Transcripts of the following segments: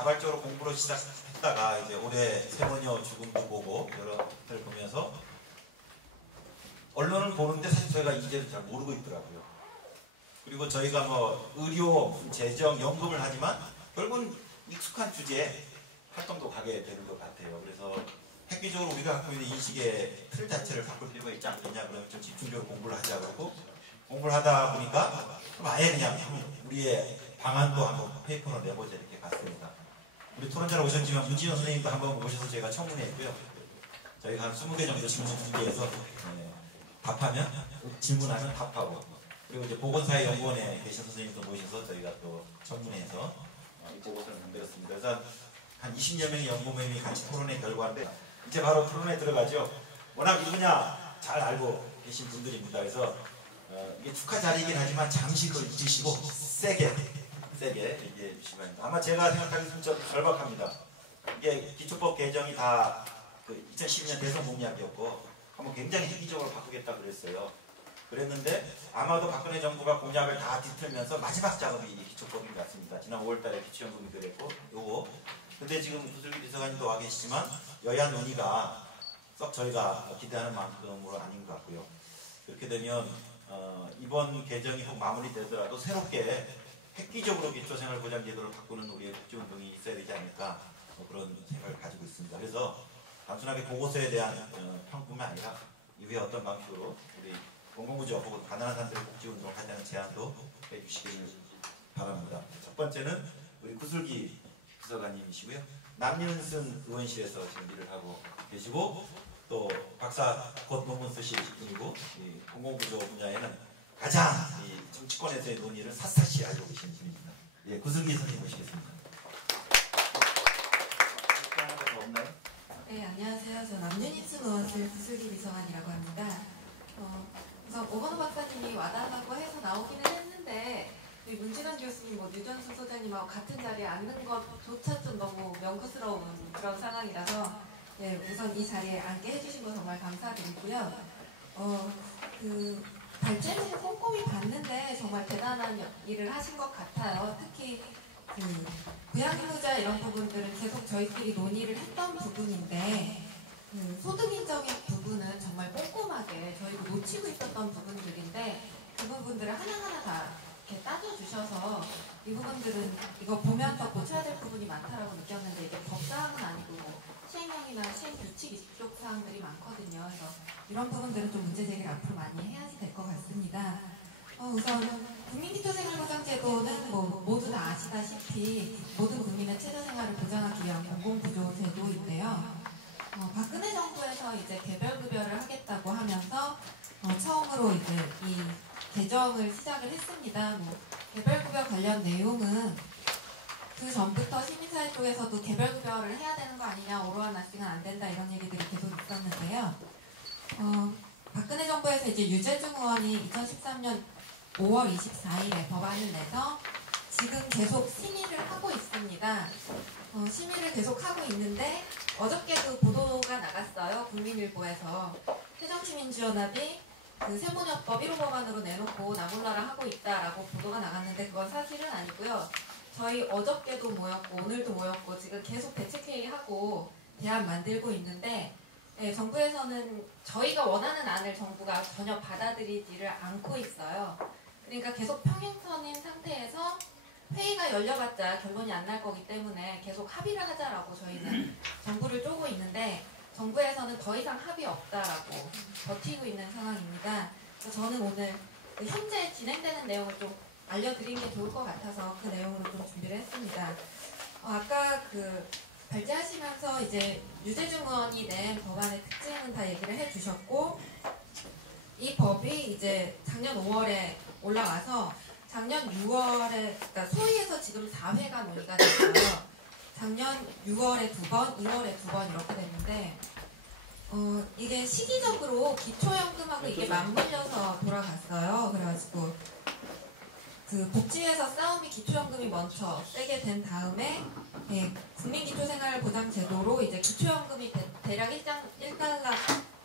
자발적으로 공부를 시작했다가 이제 올해 세모녀 죽음도 보고 여러 것들을 보면서 언론을 보는데 사실 저희가 이제는 잘 모르고 있더라고요. 그리고 저희가 뭐 의료, 재정, 연금을 하지만 결국은 익숙한 주제에 활동도 가게 되는 것 같아요. 그래서 획기적으로 우리가 갖고 있는 인식의 틀 자체를 바꿀 필요가 있지 않겠냐. 그러면 좀 집중적으로 공부를 하자 그러고 공부를 하다 보니까 아예 그냥 우리의 방안도 한번 페이퍼로 내보자 이렇게 갔습니다. 우리 토론자로 오셨지만 문지영 선생님도 한번 오셔서 제가 청문회했고요. 저희가 한 20개 정도 질문 준비해서 답하면 질문하면 답하고 그리고 이제 보건사회연구원에 계신 선생님도 모셔서 저희가 또 청문회해서 이 보고서를 만들었습니다. 그래서 한 20여 명의 연구모임이 같이 토론의 결과인데 이제 바로 토론에 들어가죠. 워낙 이 분야 잘 알고 계신 분들입니다. 그래서 이게 축하 자리이긴 하지만 잠시 그걸 잊으시고 세게 얘기해 주시기 바랍니다. 아마 제가 생각하기에는 좀 절박합니다. 이게 기초법 개정이 다 그 2012년 대선 공약이었고 한번 굉장히 획기적으로 바꾸겠다 그랬어요. 그랬는데 아마도 박근혜 정부가 공약을 다 뒤틀면서 마지막 작업이 이 기초법인 것 같습니다. 지난 5월달에 기초연금이 그랬고 요거 근데 지금 구슬기 비서관님도 와 계시지만 여야 논의가 썩 저희가 기대하는 만큼으로 아닌 것 같고요. 그렇게 되면 이번 개정이 꼭 마무리되더라도 새롭게 획기적으로 기초생활보장제도를 바꾸는 우리의 국제운동이 있어야 되지 않을까 그런 생각을 가지고 있습니다. 그래서 단순하게 보고서에 대한 평뿐만 아니라 이후에 어떤 방식으로 우리 공공구조 혹은 가난한 사람들의 복지운동을 하자는 제안도 해주시길 바랍니다. 첫 번째는 우리 구슬기 비서관님이시고요. 남윤순 의원실에서 지금 일을 하고 계시고 또 박사 곧 논문 쓰실 분이고 이 공공구조 분야에는 가장 이 정치권에서의 논의를 샅샅이 알고 계신 분입니다. 예, 구슬기 선생님 모시겠습니다. 없나요? 네, 안녕하세요. 저 남윤순 의원실 구슬기 비서관이라고 합니다. 우선 오건호 박사님이 와달라고 해서 나오기는 했는데 문진환 교수님, 유전수 소장님하고 같은 자리에 앉는 것조차 좀 너무 명구스러운 그런 상황이라서 네, 우선 이 자리에 앉게 해주신 거 정말 감사드리고요. 발제를 꼼꼼히 봤는데 정말 대단한 일을 하신 것 같아요. 특히 부양의무자 이런 부분들은 계속 저희끼리 논의를 했던 부분인데 소득 인정의 부분은 정말 꼼꼼하게 저희도 놓치고 있었던 부분들인데 그 부분들을 하나하나 다 이렇게 따져주셔서 이 부분들은 이거 보면서 고쳐야 될 부분이 많다라고 느꼈는데 이게 법사항은 아니고 시행령이나 시행규칙 이쪽 사항들이 많거든요. 그래서 이런 부분들은 좀 문제 제기를 앞으로 많이 해야지 될 것 같습니다. 우선 국민기초생활보장제도는 모두 다 아시다시피 모든 국민의 최저생활을 보장하기 위한 공공구조제도인데요. 박근혜 정부에서 이제 개별급여를 하겠다고 하면서 처음으로 이제 이 개정을 시작을 했습니다. 개별급여 관련 내용은 그 전부터 시민사회 쪽에서도 개별급여를 해야 되는 거 아니냐, 오로한 나싱은 안 된다 이런 얘기들이 계속 있었는데요. 박근혜 정부에서 이제 유재중 의원이 2013년 5월 24일에 법안을 내서 지금 계속 심의를 하고 있습니다. 심의를 계속 하고 있는데 어저께도 보도가 나갔어요. 국민일보에서 새정치민주연합이 그 세모녀법 1호 법안으로 내놓고 나몰라라 하고 있다라고 보도가 나갔는데 그건 사실은 아니고요. 저희 어저께도 모였고 오늘도 모였고 지금 계속 대책회의하고 대안 만들고 있는데 네, 정부에서는 저희가 원하는 안을 정부가 전혀 받아들이지를 않고 있어요. 그러니까 계속 평행선인 상태에서 회의가 열려봤자 결론이 안 날 거기 때문에 계속 합의를 하자라고 저희는 정부를 쪼고 있는데 정부에서는 더 이상 합의 없다라고 버티고 있는 상황입니다. 그래서 저는 오늘 현재 진행되는 내용을 좀 알려드리는 게 좋을 것 같아서 그 내용으로 좀 준비를 했습니다. 아까 발제하시면서 이제 유재중 의원이 낸 법안의 특징은 다 얘기를 해주셨고 이 법이 이제 작년 5월에 올라와서 작년 6월에 그러니까 소위에서 지금 4회가 논의가 됐어요. 작년 6월에 2번, 2월에 2번 이렇게 됐는데 이게 시기적으로 기초연금하고 이게 맞물려서 돌아갔어요. 그래가지고 그 복지에서 싸움이 기초연금이 먼저 세게 된 다음에 국민기초생활보장제도로 이제 기초연금이 대략 1달러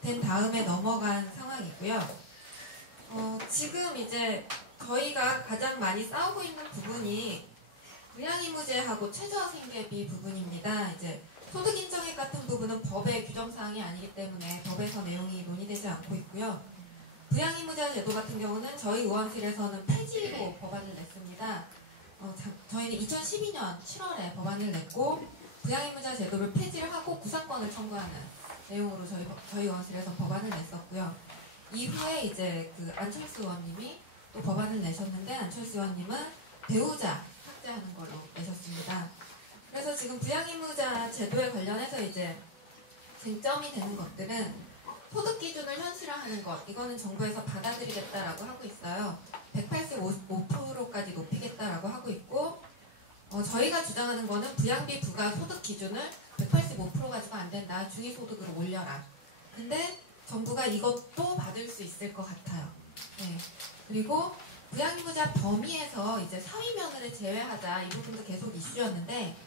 된 다음에 넘어간 상황이고요. 지금 이제 저희가 가장 많이 싸우고 있는 부분이 부양의무제하고 최저생계비 부분입니다. 이제 소득인정액 같은 부분은 법의 규정사항이 아니기 때문에 법에서 내용이 논의되지 않고 있고요. 부양의무자 제도 같은 경우는 저희 의원실에서는 폐지로 법안을 냈습니다. 저희는 2012년 7월에 법안을 냈고 부양의무자 제도를 폐지를 하고 구상권을 청구하는 내용으로 저희 의원실에서 법안을 냈었고요. 이후에 이제 그 안철수 의원님이 또 법안을 내셨는데 안철수 의원님은 배우자 삭제하는 걸로 내셨습니다. 그래서 지금 부양의무자 제도에 관련해서 이제 쟁점이 되는 것들은 소득 기준을 현실화하는 것, 이거는 정부에서 받아들이겠다라고 하고 있어요. 185%까지 높이겠다라고 하고 있고, 저희가 주장하는 거는 부양비 부과 소득 기준을 185%가지고 안 된다. 중위소득으로 올려라. 근데 정부가 이것도 받을 수 있을 것 같아요. 네. 그리고 부양의무자 범위에서 이제 사위며느리 제외하자, 이 부분도 계속 이슈였는데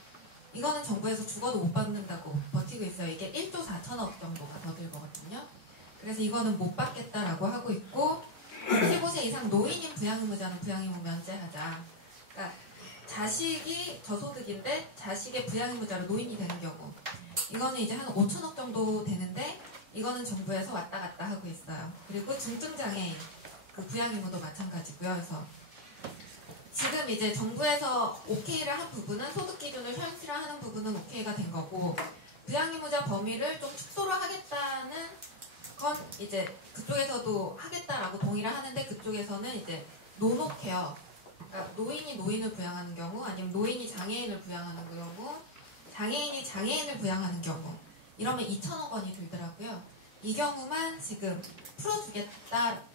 이거는 정부에서 죽어도 못 받는다고 버티고 있어요. 이게 1조 4천억 정도가 더 들거든요. 그래서 이거는 못 받겠다라고 하고 있고, 65세 이상 노인인 부양의무자는 부양의무 면제하자. 그러니까 자식이 저소득인데 자식의 부양의무자로 노인이 되는 경우, 이거는 이제 한 5천억 정도 되는데 이거는 정부에서 왔다 갔다 하고 있어요. 그리고 중증장애인 그 부양의무도 마찬가지고요. 그래서 지금 이제 정부에서 오케이를 한 부분은 소득 기준을 현실화하는 부분은 오케이가 된 거고, 부양의무자 범위를 좀 축소를 하겠다는 건 이제 그쪽에서도 하겠다라고 동의를 하는데, 그쪽에서는 이제 노노케어, 그러니까 노인이 노인을 부양하는 경우, 아니면 노인이 장애인을 부양하는 경우, 장애인이 장애인을 부양하는 경우, 이러면 2천억 원이 들더라고요. 이 경우만 지금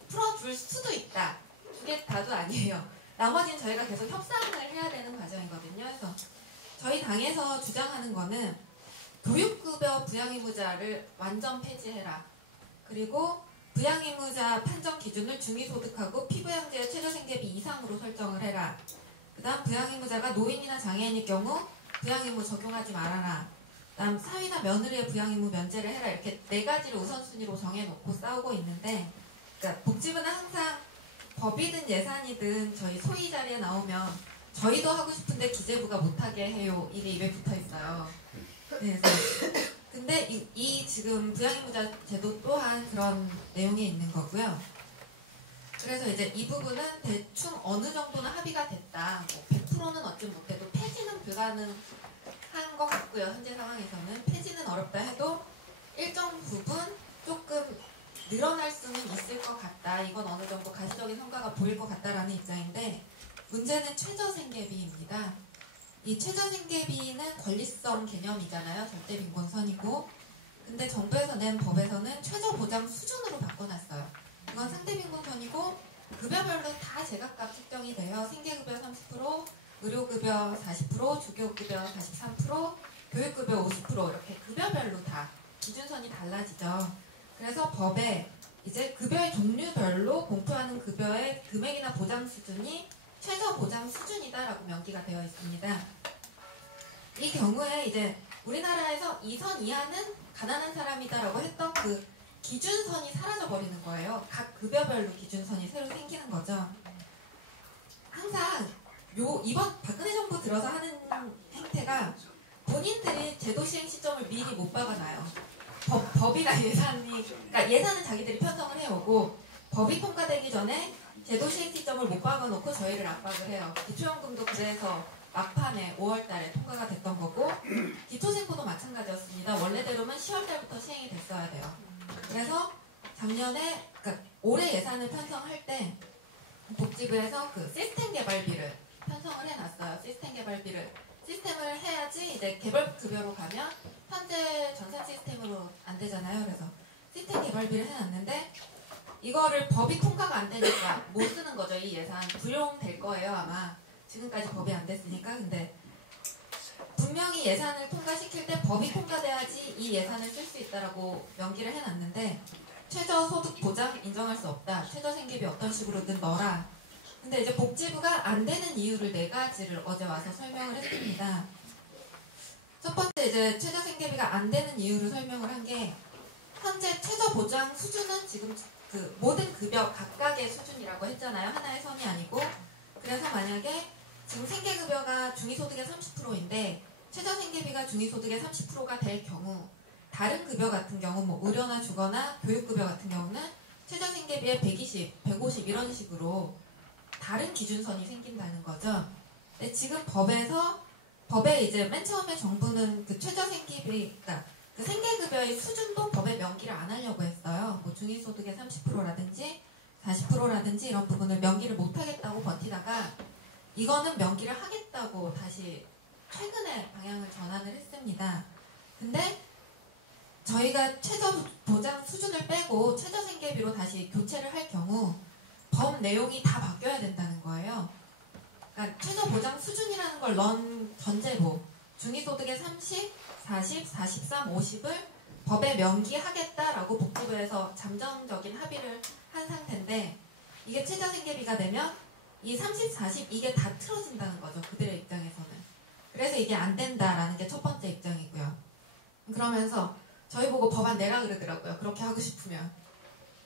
풀어줄 수도 있다. 주겠다도 아니에요. 나머지는 저희가 계속 협상을 해야 되는 과정이거든요. 그래서 저희 당에서 주장하는 거는 교육급여 부양의무자를 완전 폐지해라. 그리고 부양의무자 판정 기준을 중위소득하고 피부양제 최저생계비 이상으로 설정을 해라. 그 다음 부양의무자가 노인이나 장애인일 경우 부양의무 적용하지 말아라. 그 다음 사위나 며느리의 부양의무 면제를 해라. 이렇게 네 가지를 우선순위로 정해놓고 싸우고 있는데, 그러니까 복지부는 항상 법이든 예산이든 저희 소위 자리에 나오면 저희도 하고 싶은데 기재부가 못하게 해요. 이게 입에 붙어 있어요. 그래서 근데 이 지금 부양의무자 제도 또한 그런 내용이 있는 거고요. 그래서 이제 이 부분은 대충 어느 정도는 합의가 됐다. 뭐 100%는 얻지 못해도 폐지는 불가능한 것 같고요. 현재 상황에서는 폐지는 어렵다 해도 일정 부분 조금 늘어날 수는 있을 것 같다. 이건 어느 정도 가시적인 성과가 보일 것 같다라는 입장인데, 문제는 최저생계비입니다. 이 최저생계비는 권리성 개념이잖아요. 절대빈곤선이고. 근데 정부에서 낸 법에서는 최저보장 수준으로 바꿔놨어요. 이건 상대빈곤선이고 급여별로 다 제각각 책정이 돼요. 생계급여 30%, 의료급여 40%, 주교급여 43%, 교육급여 50% 이렇게 급여별로 다 기준선이 달라지죠. 그래서 법에 이제 급여의 종류별로 공표하는 급여의 금액이나 보장 수준이 최저 보장 수준이다라고 명기가 되어 있습니다. 이 경우에 이제 우리나라에서 이 선 이하는 가난한 사람이다라고 했던 그 기준선이 사라져 버리는 거예요. 각 급여별로 기준선이 새로 생기는 거죠. 항상 이번 박근혜 정부 들어서 하는 행태가 본인들이 제도 시행 시점을 미리 못 박아놔요. 법이나 예산이, 그러니까 예산은 자기들이 편성을 해오고 법이 통과되기 전에 제도 시행 시점을 못 박아놓고 저희를 압박을 해요. 기초연금도 그래서 막판에 5월달에 통과가 됐던 거고, 기초생포도 마찬가지였습니다. 원래대로면 10월달부터 시행이 됐어야 돼요. 그래서 작년에, 그러니까 올해 예산을 편성할 때 복지부에서 그 시스템 개발비를 편성을 해놨어요. 시스템을 해야지 이제 개별급여로 가면 현재 전산 시스템으로 안 되잖아요. 그래서 시스템 개발비를 해놨는데 이거를 법이 통과가 안 되니까 못 쓰는 거죠. 이 예산 불용될 거예요. 아마 지금까지 법이 안 됐으니까. 근데 분명히 예산을 통과시킬 때 법이 통과돼야지 이 예산을 쓸 수 있다라고 명기를 해놨는데, 최저소득 보장 인정할 수 없다. 최저생계비 어떤 식으로든 넣어라. 근데 이제 복지부가 안 되는 이유를 4가지를 어제 와서 설명을 했습니다. 첫 번째, 이제 최저생계비가 안 되는 이유를 설명을 한 게, 현재 최저보장 수준은 지금 그 모든 급여 각각의 수준이라고 했잖아요. 하나의 선이 아니고. 그래서 만약에 지금 생계급여가 중위소득의 30%인데 최저생계비가 중위소득의 30%가 될 경우 다른 급여 같은 경우 뭐 의료나 주거나 교육급여 같은 경우는 최저생계비의 120, 150 이런 식으로 다른 기준선이 생긴다는 거죠. 근데 지금 법에 이제 맨 처음에 정부는 그 최저생계비, 그러니까 그 생계급여의 수준도 법에 명기를 안 하려고 했어요. 뭐 중위소득의 30%라든지 40%라든지 이런 부분을 명기를 못 하겠다고 버티다가 이거는 명기를 하겠다고 다시 최근에 방향을 전환을 했습니다. 근데 저희가 최저보장 수준을 빼고 최저생계비로 다시 교체를 할 경우 법 내용이 다 바뀌어야 된다는 거예요. 그러니까 최저보장 수준이라는 걸 넣은 전제보 중위소득의 30, 40, 43, 50을 법에 명기하겠다라고 복지부에서 잠정적인 합의를 한 상태인데 이게 최저생계비가 되면 이 30, 40 이게 다 틀어진다는 거죠. 그들의 입장에서는. 그래서 이게 안 된다라는 게 첫 번째 입장이고요. 그러면서 저희 보고 법안 내라 그러더라고요. 그렇게 하고 싶으면.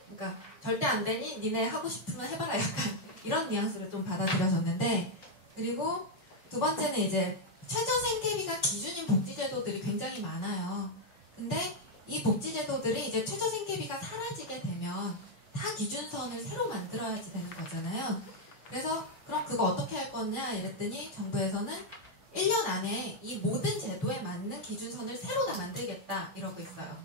그러니까 절대 안 되니 니네 하고 싶으면 해봐라 약간 이런 뉘앙스를 좀 받아들여졌는데 그리고 두 번째는 이제 최저생계비가 기준인 복지제도들이 굉장히 많아요. 근데 이 복지제도들이 이제 최저생계비가 사라지게 되면 다 기준선을 새로 만들어야지 되는 거잖아요. 그래서 그럼 그거 어떻게 할 거냐 이랬더니 정부에서는 1년 안에 이 모든 제도에 맞는 기준선을 새로 다 만들겠다 이러고 있어요.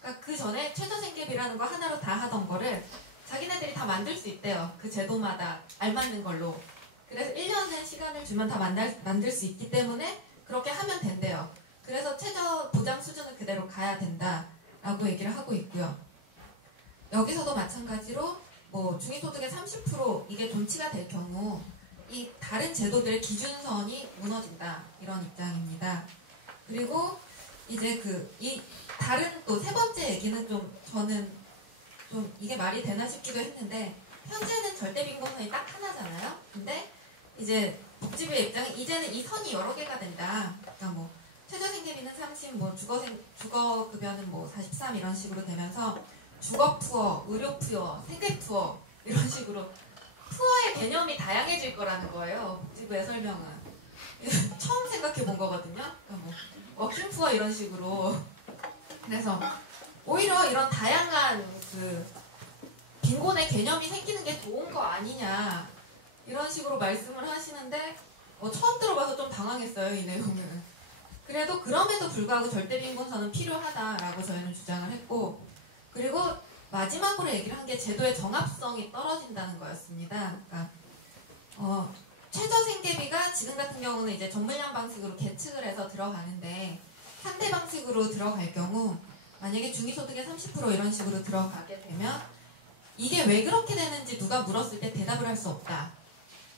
그러니까 그 전에 최저생계비라는 거 하나로 다 하던 거를 자기네들이 다 만들 수 있대요. 그 제도마다 알맞는 걸로. 그래서 1년의 시간을 주면 다 만들 수 있기 때문에 그렇게 하면 된대요. 그래서 최저 보장 수준은 그대로 가야 된다라고 얘기를 하고 있고요. 여기서도 마찬가지로 뭐 중위소득의 30% 이게 존치가 될 경우 이 다른 제도들의 기준선이 무너진다 이런 입장입니다. 그리고 이제 이 다른 또 세 번째 얘기는 좀 저는 좀 이게 말이 되나 싶기도 했는데 현재는 절대빈곤선이 딱 하나잖아요. 근데 이제 복지부의 입장은 이제는 이 선이 여러 개가 된다. 그러니까 뭐 최저생계비는 30, 뭐 주거급여는 뭐 43 이런 식으로 되면서 주거푸어, 의료푸어, 생계푸어 이런 식으로 푸어의 개념이 다양해질 거라는 거예요. 복지부의 설명은. 처음 생각해 본 거거든요. 그러니까 뭐 워킹푸어 이런 식으로. 그래서 오히려 이런 다양한 그 빈곤의 개념이 생기는 게 좋은 거 아니냐 이런 식으로 말씀을 하시는데 처음 들어봐서 좀 당황했어요. 이 내용은. 그래도 그럼에도 불구하고 절대빈곤선은 필요하다라고 저희는 주장을 했고 그리고 마지막으로 얘기를 한 게 제도의 정합성이 떨어진다는 거였습니다. 그러니까 최저생계비가 지금 같은 경우는 이제 전물량 방식으로 계측을 해서 들어가는데 상대 방식으로 들어갈 경우 만약에 중위소득의 30% 이런 식으로 들어가게 되면 이게 왜 그렇게 되는지 누가 물었을 때 대답을 할 수 없다.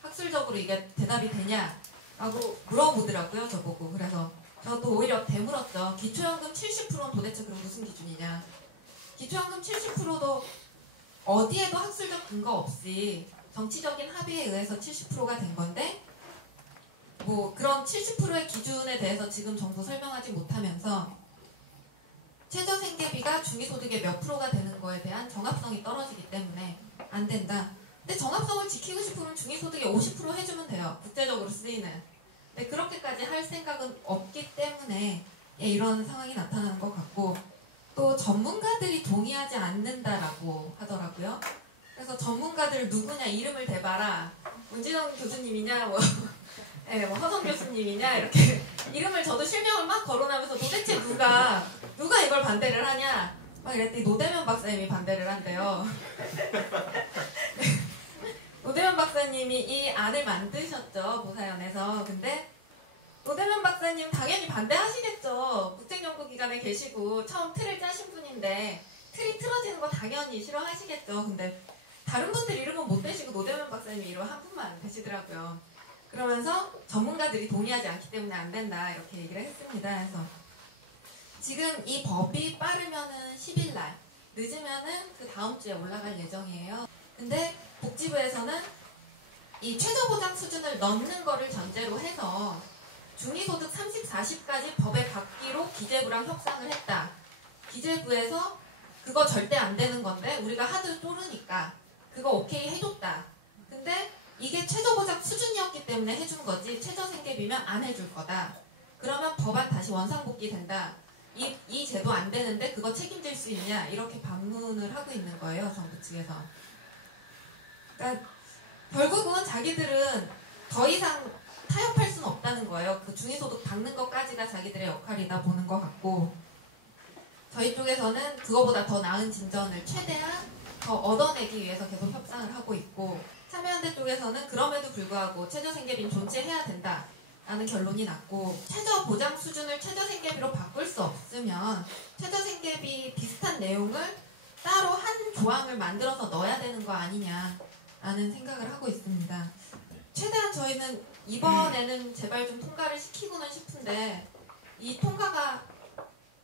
학술적으로 이게 대답이 되냐라고 물어보더라고요. 저보고. 그래서 저도 오히려 되물었죠. 기초연금 70%는 도대체 그럼 무슨 기준이냐. 기초연금 70%도 어디에도 학술적 근거 없이 정치적인 합의에 의해서 70%가 된 건데 뭐 그런 70%의 기준에 대해서 지금 정부 설명하지 못하면서 최저생계비가 중위소득의 몇 프로가 되는 거에 대한 정합성이 떨어지기 때문에 안 된다. 근데 정합성을 지키고 싶으면 중위소득의 50% 해주면 돼요. 국제적으로 쓰이는. 근데 그렇게까지 할 생각은 없기 때문에 이런 상황이 나타나는 것 같고 또 전문가들이 동의하지 않는다라고 하더라고요. 그래서 전문가들 누구냐 이름을 대봐라. 문진영 교수님이냐 뭐 허성 교수님이냐 이렇게 이름을 저도 실명을 막 거론하면서 도대체 누가 이걸 반대를 하냐 막 이랬더니 노대면 박사님이 반대를 한대요. 노대면 박사님이 이 안을 만드셨죠. 보사연에서. 근데 노대면 박사님 당연히 반대하시겠죠. 국책연구기관에 계시고 처음 틀을 짜신 분인데 틀이 틀어지는 거 당연히 싫어하시겠죠. 근데 다른 분들 이름은 못 대시고 노대면 박사님 이름 한 분만 대시더라고요. 그러면서 전문가들이 동의하지 않기 때문에 안 된다 이렇게 얘기를 했습니다. 그래서 지금 이 법이 빠르면은 10일 날, 늦으면은 그 다음 주에 올라갈 예정이에요. 근데 복지부에서는 이 최저보장 수준을 넣는 거를 전제로 해서 중위소득 30, 40까지 법에 받기로 기재부랑 협상을 했다. 기재부에서 그거 절대 안 되는 건데 우리가 하도 쪼르니까 그거 오케이 해줬다. 근데 이게 최저보장 수준이었기 때문에 해준 거지 최저생계비면 안 해줄 거다. 그러면 법안 다시 원상복귀 된다. 이 제도 안 되는데 그거 책임질 수 있냐 이렇게 반문을 하고 있는 거예요, 정부 측에서. 그러니까 결국은 자기들은 더 이상 타협할 수는 없다는 거예요. 그 중위소득 받는 것까지가 자기들의 역할이다 보는 것 같고, 저희 쪽에서는 그거보다 더 나은 진전을 최대한 더 얻어내기 위해서 계속 협상을 하고 있고, 참여연대 쪽에서는 그럼에도 불구하고 최저생계비는 존재해야 된다라는 결론이 났고, 최저보장 수준을 최저생계비로 바꿀 수 없으면 최저생계비 비슷한 내용을 따로 한 조항을 만들어서 넣어야 되는 거 아니냐라는 생각을 하고 있습니다. 최대한 저희는 이번에는 제발 좀 통과를 시키고는 싶은데, 이 통과가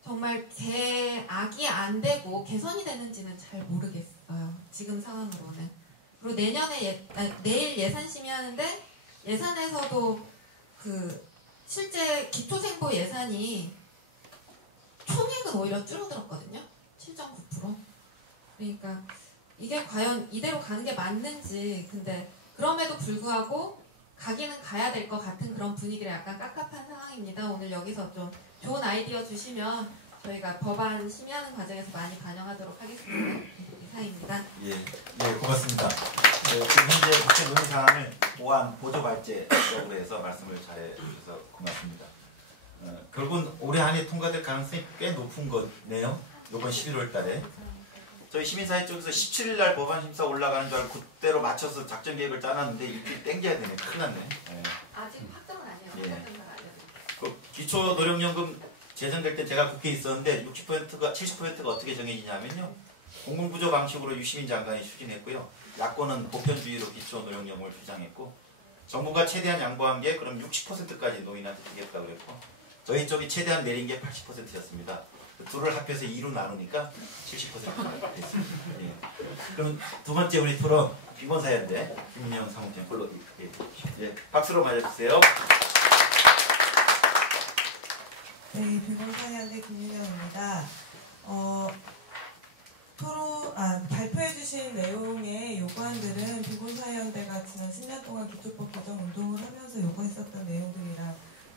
정말 계약이 안 되고 개선이 되는지는 잘 모르겠어요. 지금 상황으로는. 그리고 내년에 내일 예산 심의하는데, 예산에서도 그 실제 기초생보 예산이 총액은 오히려 줄어들었거든요. 7.9%. 그러니까 이게 과연 이대로 가는 게 맞는지. 근데 그럼에도 불구하고 가기는 가야 될 것 같은 그런 분위기를 약간 깝깝한 상황입니다. 오늘 여기서 좀 좋은 아이디어 주시면 저희가 법안 심의하는 과정에서 많이 반영하도록 하겠습니다. 이상입니다. 예, 고맙습니다. 지금 현재 국회 논의 사항을 보완 보조 발제라고 해서 말씀을 잘해 주셔서 고맙습니다. 결국은 올해 안에 통과될 가능성이 꽤 높은 거네요. 이번 11월 달에. 저희 시민사회 쪽에서 17일 날 법안 심사 올라가는 줄 알고 그때로 맞춰서 작전 계획을 짜놨는데 일주일 땡겨야 되네. 큰일 났네. 예. 아직 확정은 아니에요. 예. 그 기초노령연금 제정될 때 제가 국회에 있었는데 70%가 어떻게 정해지냐면요. 공공부조 방식으로 유시민 장관이 추진했고요. 야권은 보편주의로 기초노령연금을 주장했고, 정부가 최대한 양보한 게 그럼 60%까지 노인한테 주겠다고 그랬고, 저희 쪽이 최대한 내린 게 80%였습니다. 둘을 합해서 2로 나누니까 70%가 됐습니다. 예. 그럼 두 번째 우리 토론 비본사연대 김민영 사무총장 꼴로 예, 박수로 맞아주세요. 네, 비본사연대 김민영입니다. 발표해주신 내용의 요구안들은 비본사연대가 지난 10년 동안 기초법 개정 운동을 하면서 요구했었던 내용들이랑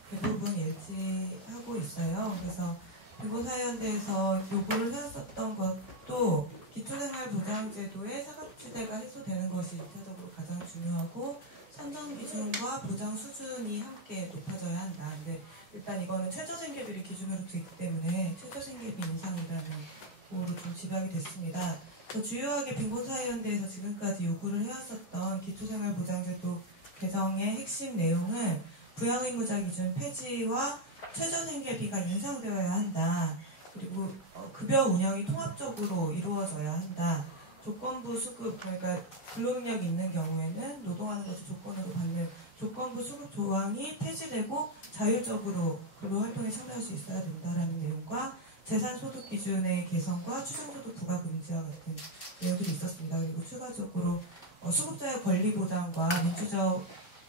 대부분 일치하고 있어요. 그래서 비본사연대에서 요구를 해왔었던 것도 기초생활보장제도의 사각지대가 해소되는 것이 일차적으로 가장 중요하고, 선정기준과 보장 수준이 함께 높아져야 한다. 근데 일단 이거는 최저생계비를 기준으로 두기 때문에 최저생계비 인상이라는 거로 좀 집약이 됐습니다. 더 주요하게 빈곤사회연대에서 지금까지 요구를 해왔었던 기초생활보장제도 개정의 핵심 내용은 부양의무자 기준 폐지와 최저생계비가 인상되어야 한다. 그리고 급여 운영이 통합적으로 이루어져야 한다. 조건부 수급, 그러니까 근로능력이 있는 경우에는 노동하는 것을 조건으로 받는 조건부 수급 조항이 폐지되고 자율적으로 근로활동에 참여할 수 있어야 된다라는 내용과, 재산소득 기준의 개선과 추정소득 부과 금지와 같은 내용들이 있었습니다. 그리고 추가적으로 수급자의 권리 보장과 민주적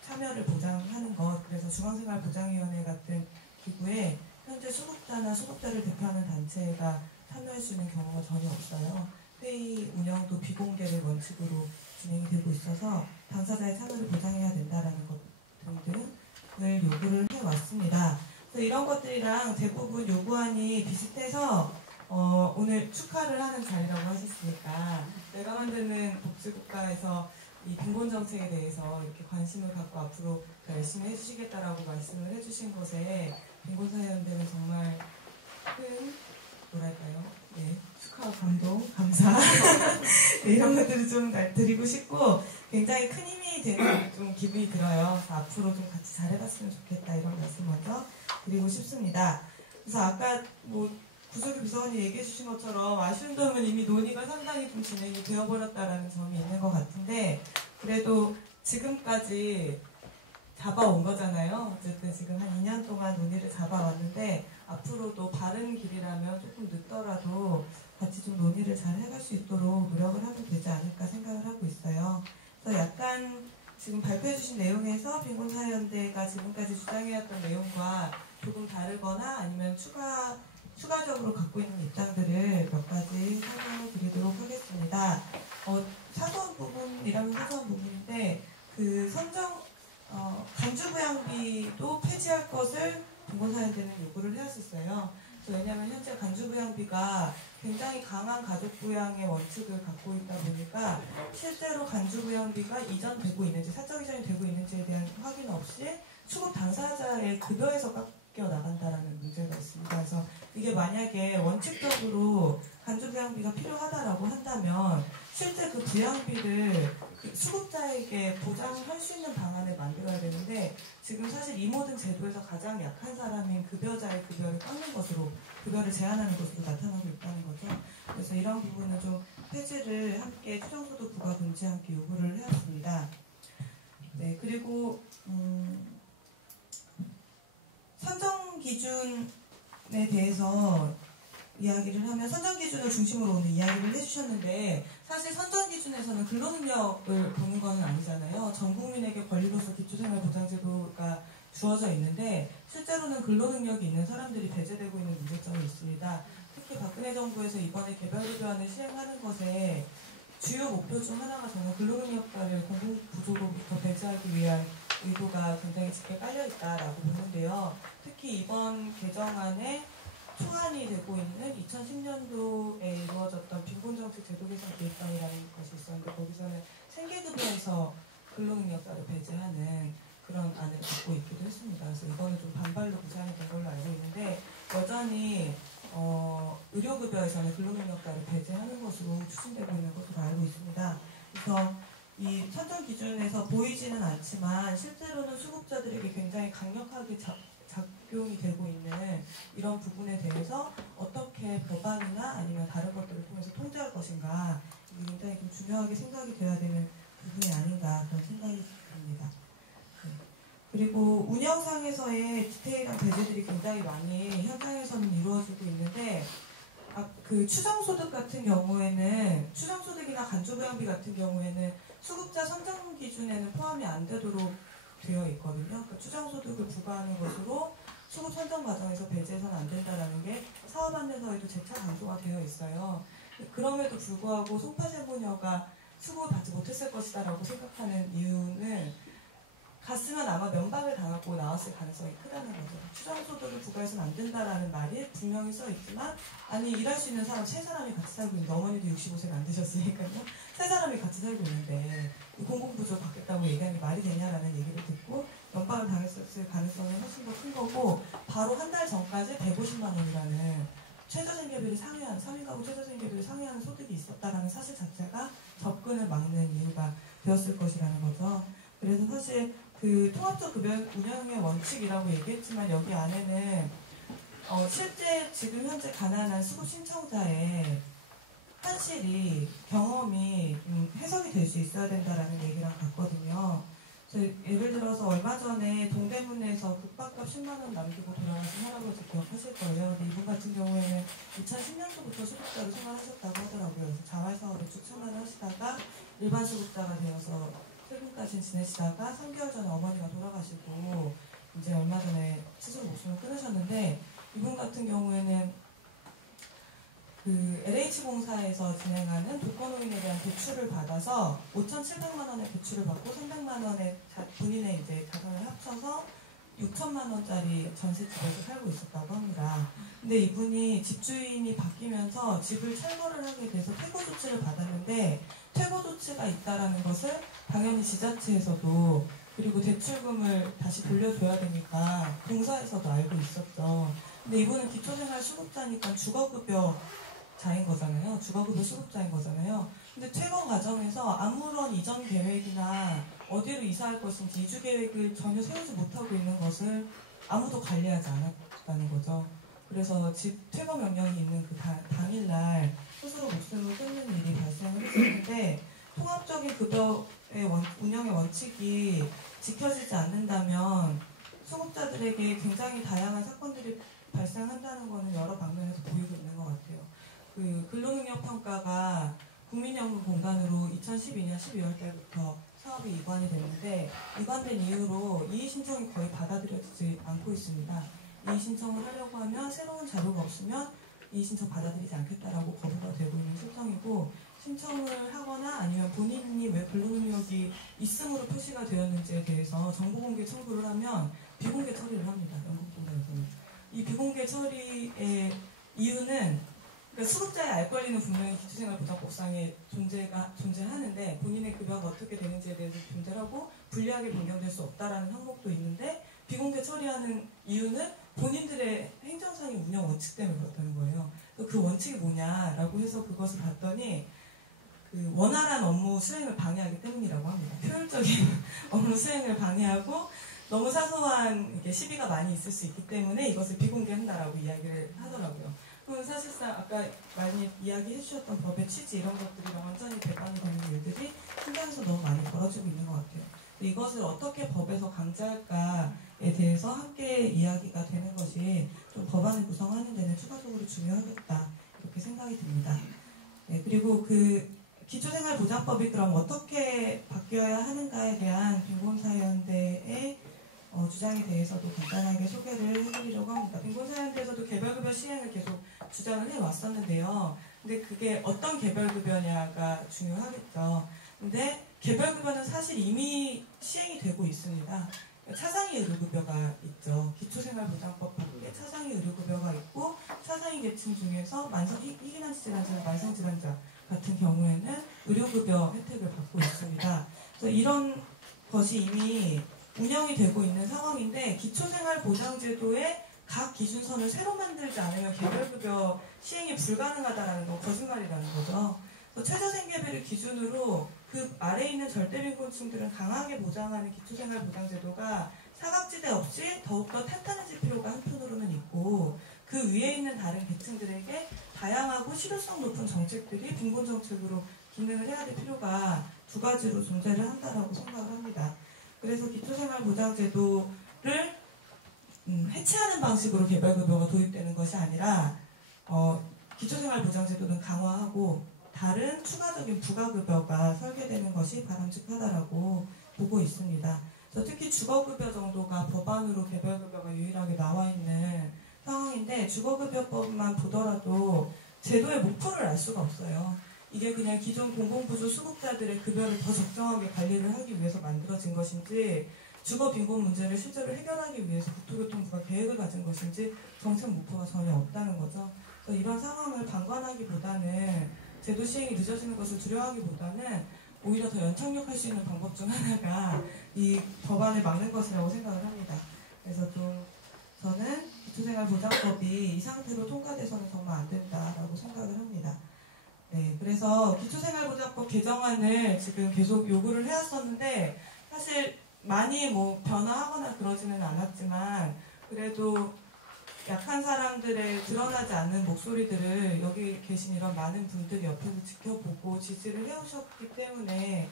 참여를 보장하는 것, 그래서 중앙생활보장위원회 같은 기구에 현재 수급자나 수급자를 대표하는 단체가 참여할 수 있는 경우가 전혀 없어요. 회의 운영도 비공개를 원칙으로 진행이 되고 있어서 당사자의 참여를 보장해야 된다는 것 등등을 요구를 해왔습니다. 그래서 이런 것들이랑 대부분 요구안이 비슷해서 오늘 축하를 하는 자리라고 하셨으니까, 내가 만드는 복지국가에서 이 빈곤정책에 대해서 이렇게 관심을 갖고 앞으로 열심히 해주시겠다라고 말씀을 해주신 것에 빈곤사회연대는 정말 큰, 뭐랄까요? 네, 축하와 감동, 감사 네, 이런 것들을 좀 드리고 싶고, 굉장히 큰 힘이 되는 좀 기분이 들어요. 그래서 앞으로 좀 같이 잘해봤으면 좋겠다, 이런 말씀 먼저 드리고 싶습니다. 그래서 아까 구석기 비서관님 얘기해 주신 것처럼 아쉬운 점은 이미 논의가 상당히 좀 진행이 되어버렸다라는 점이 있는 것 같은데, 그래도 지금까지 잡아온 거잖아요. 어쨌든 지금 한 2년 동안 논의를 잡아왔는데, 앞으로도 바른 길이라면 조금 늦더라도 같이 좀 논의를 잘 해갈 수 있도록 노력을 하면 되지 않을까 생각을 하고 있어요. 그래서 약간 지금 발표해주신 내용에서 빈곤사회연대가 지금까지 주장해왔던 내용과 조금 다르거나 아니면 추가적으로 갖고 있는 입장들을 몇 가지 설명을 드리도록 하겠습니다. 사소한 부분이라면 사소한 부분인데, 그 간주부양비도 폐지할 것을 빈곤사연대는 요구를 해왔었어요. 왜냐하면 현재 간주부양비가 굉장히 강한 가족부양의 원칙을 갖고 있다 보니까 실제로 간주부양비가 이전되고 있는지, 사적 이전이 되고 있는지에 대한 확인 없이 수급 당사자의 급여에서 깎여 나간다라는 문제가 있습니다. 그래서 이게 만약에 원칙적으로 간주부양비가 필요하다라고 한다면 실제 그 부양비를 수급자에게 보장할 수 있는 방안을 만들어야 되는데, 지금 사실 이 모든 제도에서 가장 약한 사람인 급여자의 급여를 깎는 것으로, 급여를 제한하는 것으로 나타나고 있다는 거죠. 그래서 이런 부분은 좀 폐지를 함께 추정소득 부과 금지와 함께 요구를 해왔습니다. 네, 그리고 선정 기준에 대해서 이야기를 하면, 선정 기준을 중심으로 오늘 이야기를 해주셨는데, 사실 선정 기준에서는 근로능력을 보는 건 아니잖아요. 전 국민에게 권리로서 기초생활보장제도가 주어져 있는데 실제로는 근로능력이 있는 사람들이 배제되고 있는 문제점이 있습니다. 특히 박근혜 정부에서 이번에 개별급여안을 시행하는 것에 주요 목표 중 하나가 저는 근로능력자를 공공구조로부터 배제하기 위한 의도가 굉장히 짙게 깔려있다라고 보는데요. 특히 이번 개정안에 초안이 되고 있는 2010년도에 이루어졌던 빈곤정책 제도 개선 기획단이라는 것이 있었는데, 거기서는 생계급여에서 근로능력자를 배제하는 그런 안을 갖고 있기도 했습니다. 그래서 이거는 좀 반발로 구상이 된 걸로 알고 있는데, 여전히 의료급여에서는 근로능력자를 배제하는 것으로 추진되고 있는 것으로 알고 있습니다. 그래서 이 선정 기준에서 보이지는 않지만 실제로는 수급자들에게 굉장히 강력하게 작용이 되고 있는 이런 부분에 대해서 어떻게 법안이나 아니면 다른 것들을 통해서 통제할 것인가, 이게 굉장히 좀 중요하게 생각이 돼야 되는 부분이 아닌가, 그런 생각이 듭니다. 네. 그리고 운영상에서의 디테일한 배제들이 굉장히 많이 현장에서는 이루어지고 있는데, 그 추정소득 같은 경우에는, 추정소득이나 간주부양비 같은 경우에는 수급자 선정 기준에는 포함이 안 되도록 되어 있거든요. 그러니까 추정소득을 부과하는 것으로 수급 선정 과정에서 배제해서는 안 된다는 게 사업 안내서에도 재차 강조가 되어 있어요. 그럼에도 불구하고 송파세무녀가 수급을 받지 못했을 것이다라고 생각하는 이유는, 갔으면 아마 면박을 당하고 나왔을 가능성이 크다는 거죠. 추정소득을 부과해서는 안 된다라는 말이 분명히 써 있지만, 아니 일할 수 있는 사람 세 사람이 같이 살고 있는데, 어머니도 65세가 안 되셨으니까요. 세 사람이 같이 살고 있는데 공공부조 받겠다고 얘기하는 게 말이 되냐라는 얘기를 듣고 면박을 당했을 가능성이 훨씬 더 큰 거고, 바로 한 달 전까지 150만 원이라는 최저생계비를 상회하는, 3인 가구 최저생계비를 상회하는 소득이 있었다라는 사실 자체가 접근을 막는 이유가 되었을 것이라는 거죠. 그래서 사실 그 통합적 급여 운영의 원칙이라고 얘기했지만, 여기 안에는 실제 지금 현재 가난한 수급 신청자의 현실이, 경험이 해석이 될 수 있어야 된다라는 얘기랑 같거든요. 예를 들어서 얼마 전에 동대문에서 국밥값 10만 원 남기고 돌아가신 할아버지 기억하실 거예요. 근데 이분 같은 경우에는 2010년도부터 수급자로 생활하셨다고 하더라고요. 그래서 자활사업을 쭉 생활하시다가 일반 수급자가 되어서 최근까지 지내시다가 3개월 전에 어머니가 돌아가시고 이제 얼마 전에 스스로 목숨을 끊으셨는데, 이분 같은 경우에는 그 LH공사에서 진행하는 독거노인에 대한 대출을 받아서 5,700만 원의 대출을 받고 300만 원의 본인의 이제 자산을 합쳐서 6천만 원짜리 전셋집에서 살고 있었다고 합니다. 근데 이분이 집주인이 바뀌면서 집을 철거를 하게 돼서 퇴거 조치를 받았는데, 퇴거 조치가 있다라는 것을 당연히 지자체에서도, 그리고 대출금을 다시 돌려줘야 되니까 공사에서도 알고 있었죠. 근데 이분은 기초생활 수급자니까 주거급여자인 거잖아요. 주거급여 수급자인 거잖아요. 근데 퇴거 과정에서 아무런 이전 계획이나 어디로 이사할 것인지 이주 계획을 전혀 세우지 못하고 있는 것을 아무도 관리하지 않았다는 거죠. 그래서 집 퇴거 명령이 있는 그 당일날 스스로 목숨을 끊는 일이 발생을 했었는데, 통합적인 급여의 운영의 원칙이 지켜지지 않는다면 수급자들에게 굉장히 다양한 사건들이 발생한다는 것은 여러 방면에서 보이고 있는 것 같아요. 그 근로능력 평가가 국민연금공단으로 2012년 12월 달부터 사업이 이관이 됐는데, 이관된 이후로 이의 신청이 거의 받아들여지지 않고 있습니다. 이의 신청을 하려고 하면 새로운 자료가 없으면 이의 신청 받아들이지 않겠다라고 거부가 되고 있는 실정이고, 신청을 하거나 아니면 본인이 왜 근로능력이 있음으로 표시가 되었는지에 대해서 정보공개 청구를 하면 비공개 처리를 합니다. 영국법에서는. 이 비공개 처리의 이유는 그러니까 수급자의 알 권리는 분명히 기초생활보장법상에 존재하는데 본인의 급여가 어떻게 되는지에 대해서 존재를 하고 불리하게 변경될 수 없다라는 항목도 있는데 비공개 처리하는 이유는 본인들의 행정상의 운영 원칙 때문에 그렇다는 거예요. 그 원칙이 뭐냐라고 해서 그것을 봤더니 그 원활한 업무 수행을 방해하기 때문이라고 합니다. 효율적인 업무 수행을 방해하고 너무 사소한 이게 시비가 많이 있을 수 있기 때문에 이것을 비공개한다라고 이야기를 하더라고요. 그럼 사실상 아까 많이 이야기해 주셨던 법의 취지 이런 것들이랑 완전히 배반이 되는 일들이 현장에서 너무 많이 벌어지고 있는 것 같아요. 이것을 어떻게 법에서 강제할까에 대해서 함께 이야기가 되는 것이 좀 법안을 구성하는 데는 추가적으로 중요하겠다 이렇게 생각이 듭니다. 네, 그리고 그 기초생활보장법이 그럼 어떻게 바뀌어야 하는가에 대한 빈곤사연대의 주장에 대해서도 간단하게 소개를 해드리려고 합니다. 빈곤사연대에서도 개별급여 시행을 계속 주장을 해왔었는데요. 근데 그게 어떤 개별급여냐가 중요하겠죠. 근데 개별급여는 사실 이미 시행이 되고 있습니다. 차상위 의료급여가 있죠. 기초생활보장법 밖에 차상위 의료급여가 있고 차상위 계층 중에서 희귀난치 질환자, 만성질환자 같은 경우에는 의료급여 혜택을 받고 있습니다. 그래서 이런 것이 이미 운영이 되고 있는 상황인데 기초생활보장제도의 각 기준선을 새로 만들지 않으면 개별급여 시행이 불가능하다는 건 거짓말이라는 거죠. 최저생계비를 기준으로 그 아래에 있는 절대빈곤층들은 강하게 보장하는 기초생활보장제도가 사각지대 없이 더욱더 탄탄해질 필요가 한편으로는 있고 그 위에 있는 다른 계층들에게 다양하고 실효성 높은 정책들이 빈곤정책으로 기능을 해야 될 필요가 두 가지로 존재를 한다라고 생각을 합니다. 그래서 기초생활보장제도를 해체하는 방식으로 개별급여가 도입되는 것이 아니라 기초생활보장제도는 강화하고 다른 추가적인 부가급여가 설계되는 것이 바람직하다라고 보고 있습니다. 그래서 특히 주거급여 정도가 법안으로 개별급여가 유일하게 나와 있는 상황인데 주거급여법만 보더라도 제도의 목표를 알 수가 없어요. 이게 그냥 기존 공공부조 수급자들의 급여를 더 적정하게 관리를 하기 위해서 만들어진 것인지 주거빈곤 문제를 실제로 해결하기 위해서 국토교통부가 계획을 가진 것인지 정책 목표가 전혀 없다는 거죠. 그래서 이런 상황을 방관하기보다는 제도 시행이 늦어지는 것을 두려워하기보다는 오히려 더 연착륙할 수 있는 방법 중 하나가 이 법안을 막는 것이라고 생각을 합니다. 그래서 좀 저는 기초생활보장법이 이 상태로 통과돼서는 정말 안 된다라고 생각을 합니다. 네, 그래서 기초생활보장법 개정안을 지금 계속 요구를 해왔었는데 사실 많이 뭐 변화하거나 그러지는 않았지만 그래도 약한 사람들의 드러나지 않는 목소리들을 여기 계신 이런 많은 분들이 옆에서 지켜보고 지지를 해오셨기 때문에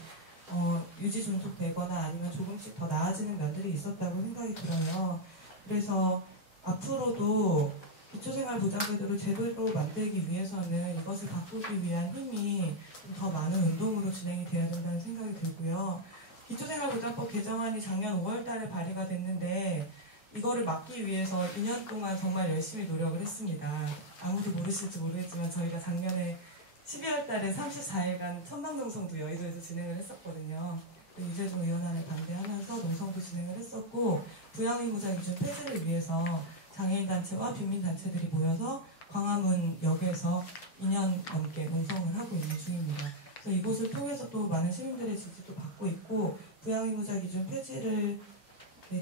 유지 존속되거나 아니면 조금씩 더 나아지는 면들이 있었다고 생각이 들어요. 그래서 앞으로도 기초생활보장제도를 제도로 만들기 위해서는 이것을 바꾸기 위한 힘이 더 많은 운동으로 진행이 돼야 된다는 생각이 들고요. 기초생활보장법 개정안이 작년 5월 달에 발의가 됐는데 이거를 막기 위해서 2년 동안 정말 열심히 노력을 했습니다. 아무도 모르실지 모르겠지만 저희가 작년에 12월 달에 34일간 천막농성도 여의도에서 진행을 했었거든요. 유재종 의원안을 반대하면서 농성도 진행을 했었고 부양의무자 기준 폐지를 위해서 장애인단체와 빈민단체들이 모여서 광화문역에서 2년 넘게 농성을 하고 있는 중입니다. 그래서 이곳을 통해서 또 많은 시민들의 지지도 받고 있고 부양의무자 기준 폐지를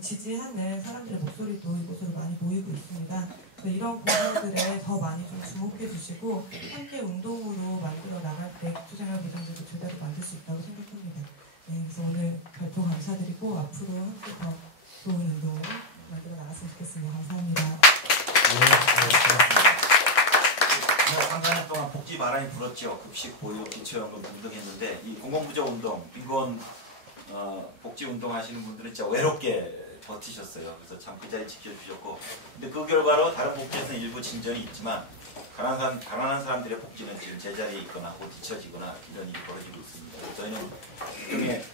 지지하는 사람들의 목소리도 이곳으로 많이 모이고 있습니다. 이런 공간들에 더 많이 좀 주목해 주시고 함께 운동으로 만들어 나갈 때 기초생활보장제도 제대로 만들 수 있다고 생각합니다. 네, 그래서 오늘 발표 감사드리고 앞으로 함께 더 좋은 운동을 만들어 나갔으면 좋겠습니다. 감사합니다. 네, 고맙습니다. 3, 4년 동안 복지 바람이 불었죠. 급식, 보육, 기초연금 등등 했는데 이 공공부조 운동, 빈곤 복지 운동 하시는 분들은 진짜 외롭게 버티셨어요. 그래서 참 그 자리 지켜주셨고 근데 그 결과로 다른 복지에서는 일부 진전이 있지만 가난한 사람들의 복지는 지금 제자리에 있거나 곧 뒤처지거나 이런 일이 벌어지고 있습니다. 그래서 저희는 일종의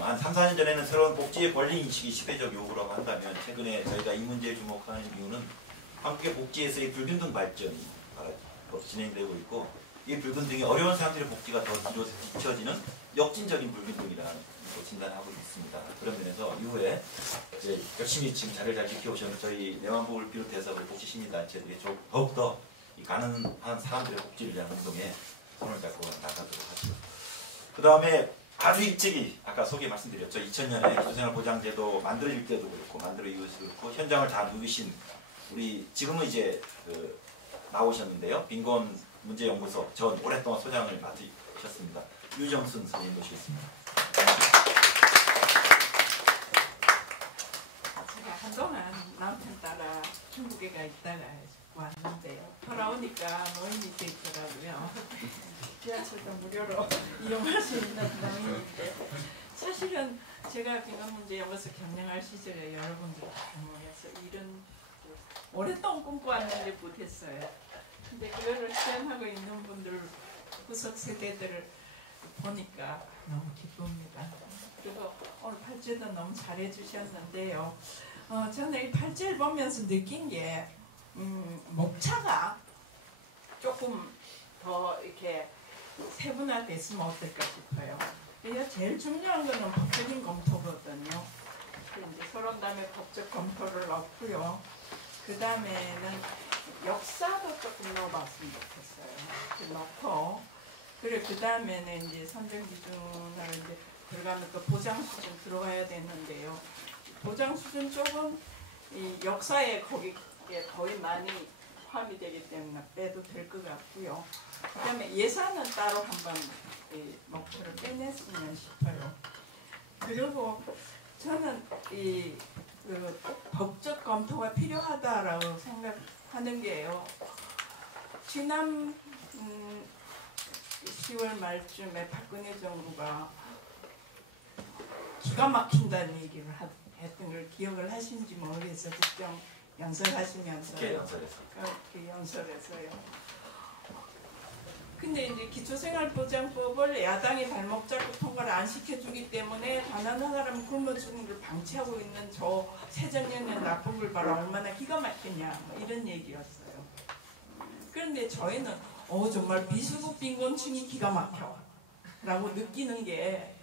한 3, 4년 전에는 새로운 복지의 권리 인식이 시대적 요구라고 한다면 최근에 저희가 이 문제에 주목하는 이유는 한국의 복지에서의 불균등 발전이 진행되고 있고 이 불균등이 어려운 사람들의 복지가 더 뒤로 뒤처지는 역진적인 불균등이라는 진단을 하고 있습니다. 그런 면에서 이후에 이제 열심히 지금 자리를 잘 지켜오셨는 저희 내환부를 비롯해서 우리 복지시민단체들이 더욱더 이 가난한 사람들의 복지를 위한 운동에 손을 잡고 나가도록 하죠. 그 다음에 아주 일찍이 아까 소개 말씀드렸죠. 2000년에 기초생활보장제도 만들어질 때도 그렇고 만들어 이것도 그렇고 현장을 다 누비신 우리 지금은 이제 나오셨는데요. 빈곤문제연구소 전 오랫동안 소장을 맡으셨습니다. 유정순 선생님 모시겠습니다. 제가 한동안 남편 따라 중국에 가 있다가 왔는데요. 돌아오니까 노인이 돼 있더라고요. 지하철도 무료로 이용할 수 있는 노인인데 사실은 제가 빈곤문제연구소 경영할 시절에 여러분들 다 모여서 이런 오랫동안 꿈꿔왔는데 못했어요. 근데 그거를 실현하고 있는 분들 후속 세대들을 보니까 너무 기쁩니다. 그리고 오늘 발제도 너무 잘해주셨는데요. 저는 이 발제를 보면서 느낀 게 목차가 조금 더 이렇게 세분화됐으면 어떨까 싶어요. 그래서 제일 중요한 거는 법적인 검토거든요. 이제 서론 다음에 법적 검토를 넣고요. 그 다음에는 역사도 조금 넣어봤으면 좋겠어요. 넣고 그리고 그 다음에는 이제 선정 기준을 이제 들어가면 또 보장 수준 들어가야 되는데요. 보장 수준 쪽은 이 역사에 거기에 거의 많이 포함이 되기 때문에 빼도 될 것 같고요. 그 다음에 예산은 따로 한번 목표를 빼냈으면 싶어요. 그리고 저는 그 법적 검토가 필요하다라고 생각하는 게요. 지난 10월 말쯤에 박근혜 정부가 기가 막힌다는 얘기를 했던 걸 기억을 하시는지 모르겠어요. 국정 연설하시면서 연설에서요. 근데 이제 기초생활보장법을 야당이 발목 잡고 통과를 안 시켜주기 때문에 가난한 사람 굶어 죽는 걸 방치하고 있는 저 새정년의 납법을 봐라 얼마나 기가 막히냐 뭐 이런 얘기였어요. 그런데 저희는 정말 미수급 빈곤층이 기가 막혀 라고 느끼는 게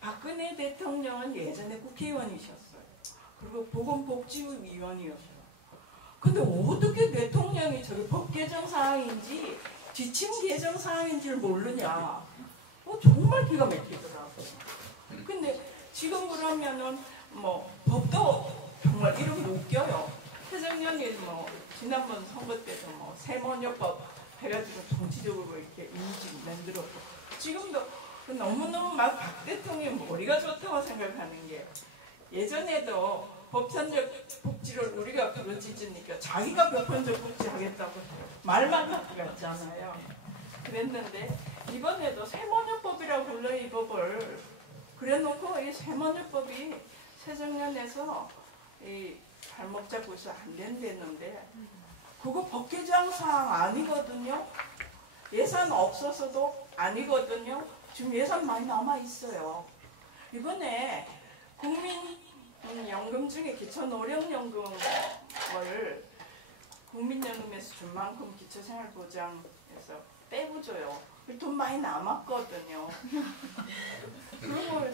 박근혜 대통령은 예전에 국회의원이셨어요. 그리고 보건복지위원이었어요. 근데 어떻게 대통령이 저게 법 개정 사항인지 지침 개정 사항인지를 모르냐. 정말 기가 막히더라고요. 근데 지금 그러면은 뭐 법도 정말 이름이 웃겨요. 새정년이 뭐 지난번 선거 때도 뭐 세모녀법 해가지고 정치적으로 이렇게 이미지 만들었고 지금도 너무너무 막 박 대통령이 머리가 좋다고 생각하는 게 예전에도 보편적 복지를 우리가 부르짖으니까 자기가 보편적 복지 하겠다고 말만 하고 갔잖아요. 그랬는데 이번에도 세모녀법이라고 불러요. 이 법을 그래놓고 이 세모녀법이 새정년에서 이 발목 잡고 있어 안 된다는데 그거 법 개정 사항 아니거든요. 예산 없어서도 아니거든요. 지금 예산 많이 남아 있어요. 이번에 국민연금 중에 기초노령연금을 국민연금에서 준 만큼 기초생활보장에서 빼고 줘요. 돈 많이 남았거든요. 그리고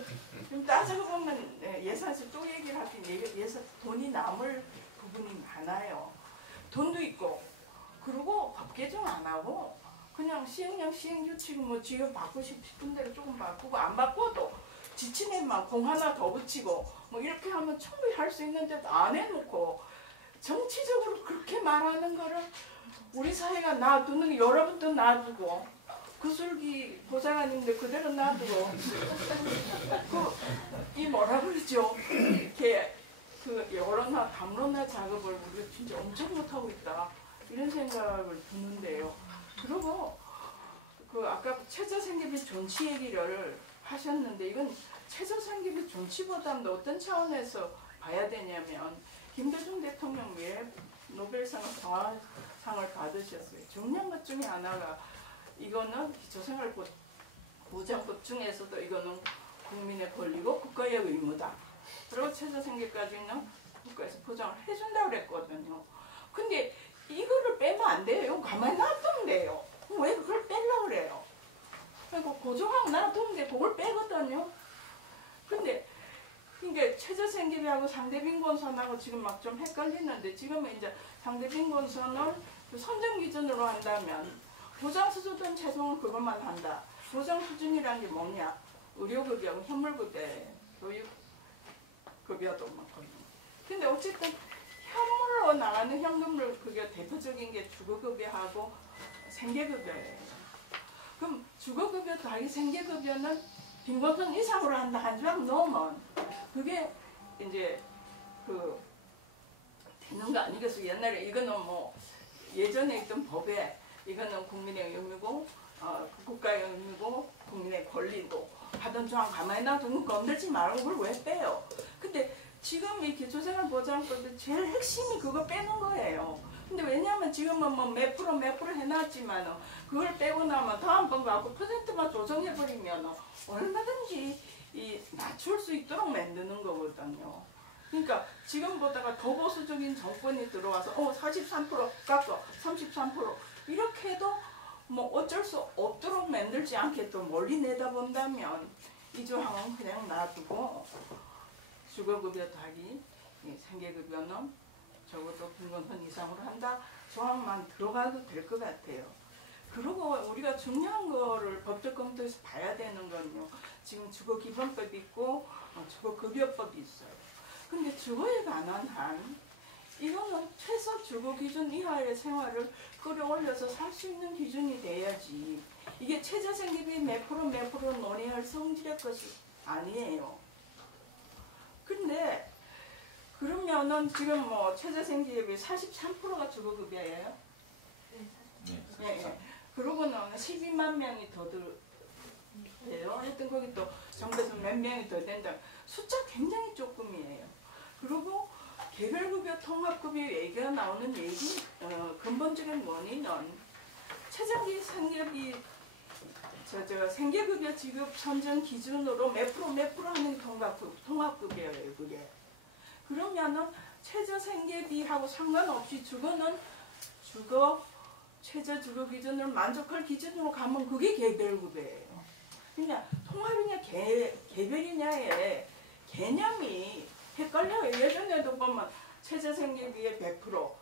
좀 따지고 보면 예산에서 또 얘기를 하긴 예산 돈이 남을 부분이 많아요. 돈도 있고 그리고 법 개정 안 하고 그냥 시행령 시행규칙 뭐 지금 바꾸고 싶은 대로 조금 바꾸고 안 바꿔도 지침에만 공 하나 더 붙이고 뭐 이렇게 하면 충분히 할 수 있는데도 안 해놓고 정치적으로 그렇게 말하는 거를 우리 사회가 놔두는 게 여러분도 놔두고 구슬기 보좌관님들 그대로 놔두고 이 뭐라 그러죠? 이렇게 그 여론화 담론화 작업을 우리가 진짜 엄청 못하고 있다 이런 생각을 드는데요. 그리고 그 아까 최저생계비 존치 얘기를 하셨는데 이건 최저생계비 존치보다도 어떤 차원에서 봐야 되냐면 김대중 대통령 왜 노벨상을 평화상을 받으셨어요. 중요한 것 중에 하나가 이거는 기초생활보장법 중에서도 이거는 국민의 권리고 국가의 의무다. 그리고 최저생계까지는 국가에서 보장을 해준다고 그랬거든요. 근데 이거를 빼면 안 돼요. 이거 가만히 놔두면 돼요. 왜 그걸 빼려고 그래요? 그리고 고정하고 놔두는 게 그걸 빼거든요. 근데 이게 최저생계비하고 상대빈곤선하고 지금 막 좀 헷갈리는데, 지금은 이제 상대빈곤선을 선정 기준으로 한다면 보장수준은 최소한 그것만 한다. 보장수준이란 게 뭐냐? 의료급여, 현물급여, 교육급여도 많고. 근데 어쨌든 현물로 나가는 현금급여 대표적인 게 주거급여하고 생계급여예요. 그럼 주거급여 더하기 생계급여는 빈곤선 이상으로 한다 한 줄 넘으면 그게 이제 그 되는 거 아니겠어요? 옛날에 이거는 뭐 예전에 있던 법에 이거는 국민의 의무고 국가의 의무고 국민의 권리고 하던 조항 가만히 놔두면 건들지 말고 그걸 왜 빼요? 근데 지금 이 기초생활보장법의 제일 핵심이 그거 빼는 거예요. 근데 왜냐하면 지금은 뭐 몇 프로 해놨지만 그걸 빼고 나면 다음번 갖고 퍼센트만 조정해버리면 얼마든지 낮출 수 있도록 만드는 거거든요. 그러니까 지금보다가 더 보수적인 정권이 들어와서 43% 깎고 33% 이렇게 해도 뭐 어쩔 수 없도록 만들지 않게 또 멀리 내다본다면 이 조항은 그냥 놔두고 주거급여 더하기 생계급여는 적어도 빈곤선 이상으로 한다 조항만 들어가도 될 것 같아요. 그리고 우리가 중요한 거를 법적 검토에서 봐야 되는 건요. 지금 주거기본법이 있고 주거급여법이 있어요. 근데 주거에 관한 한 이거는 최소 주거 기준 이하의 생활을 끌어올려서 살 수 있는 기준이 돼야지. 이게 최저생계비 몇 프로 논의할 성질의 것이 아니에요. 근데 그러면은 지금 뭐 최저생계비 43%가 주거급여예요? 네. 예. 그러고는 12만 명이 더 돼요. 하여튼 거기 또 정부에서 몇 명이 더 된다. 숫자 굉장히 조금이에요. 그리고 개별급여, 통합급여 얘기가 나오는 얘기 근본적인 원인은 최저생계비 생계급여 지급 선정 기준으로 몇 프로 하는 통합급여예요. 그게. 그러면은 최저생계비하고 상관없이 주거는 최저 주거 기준을 만족할 기준으로 가면 그게 개별급여예요. 그냥 통합이냐 개별이냐의 개념이 헷갈려요. 예전에도 보면 최저생계비의 100%,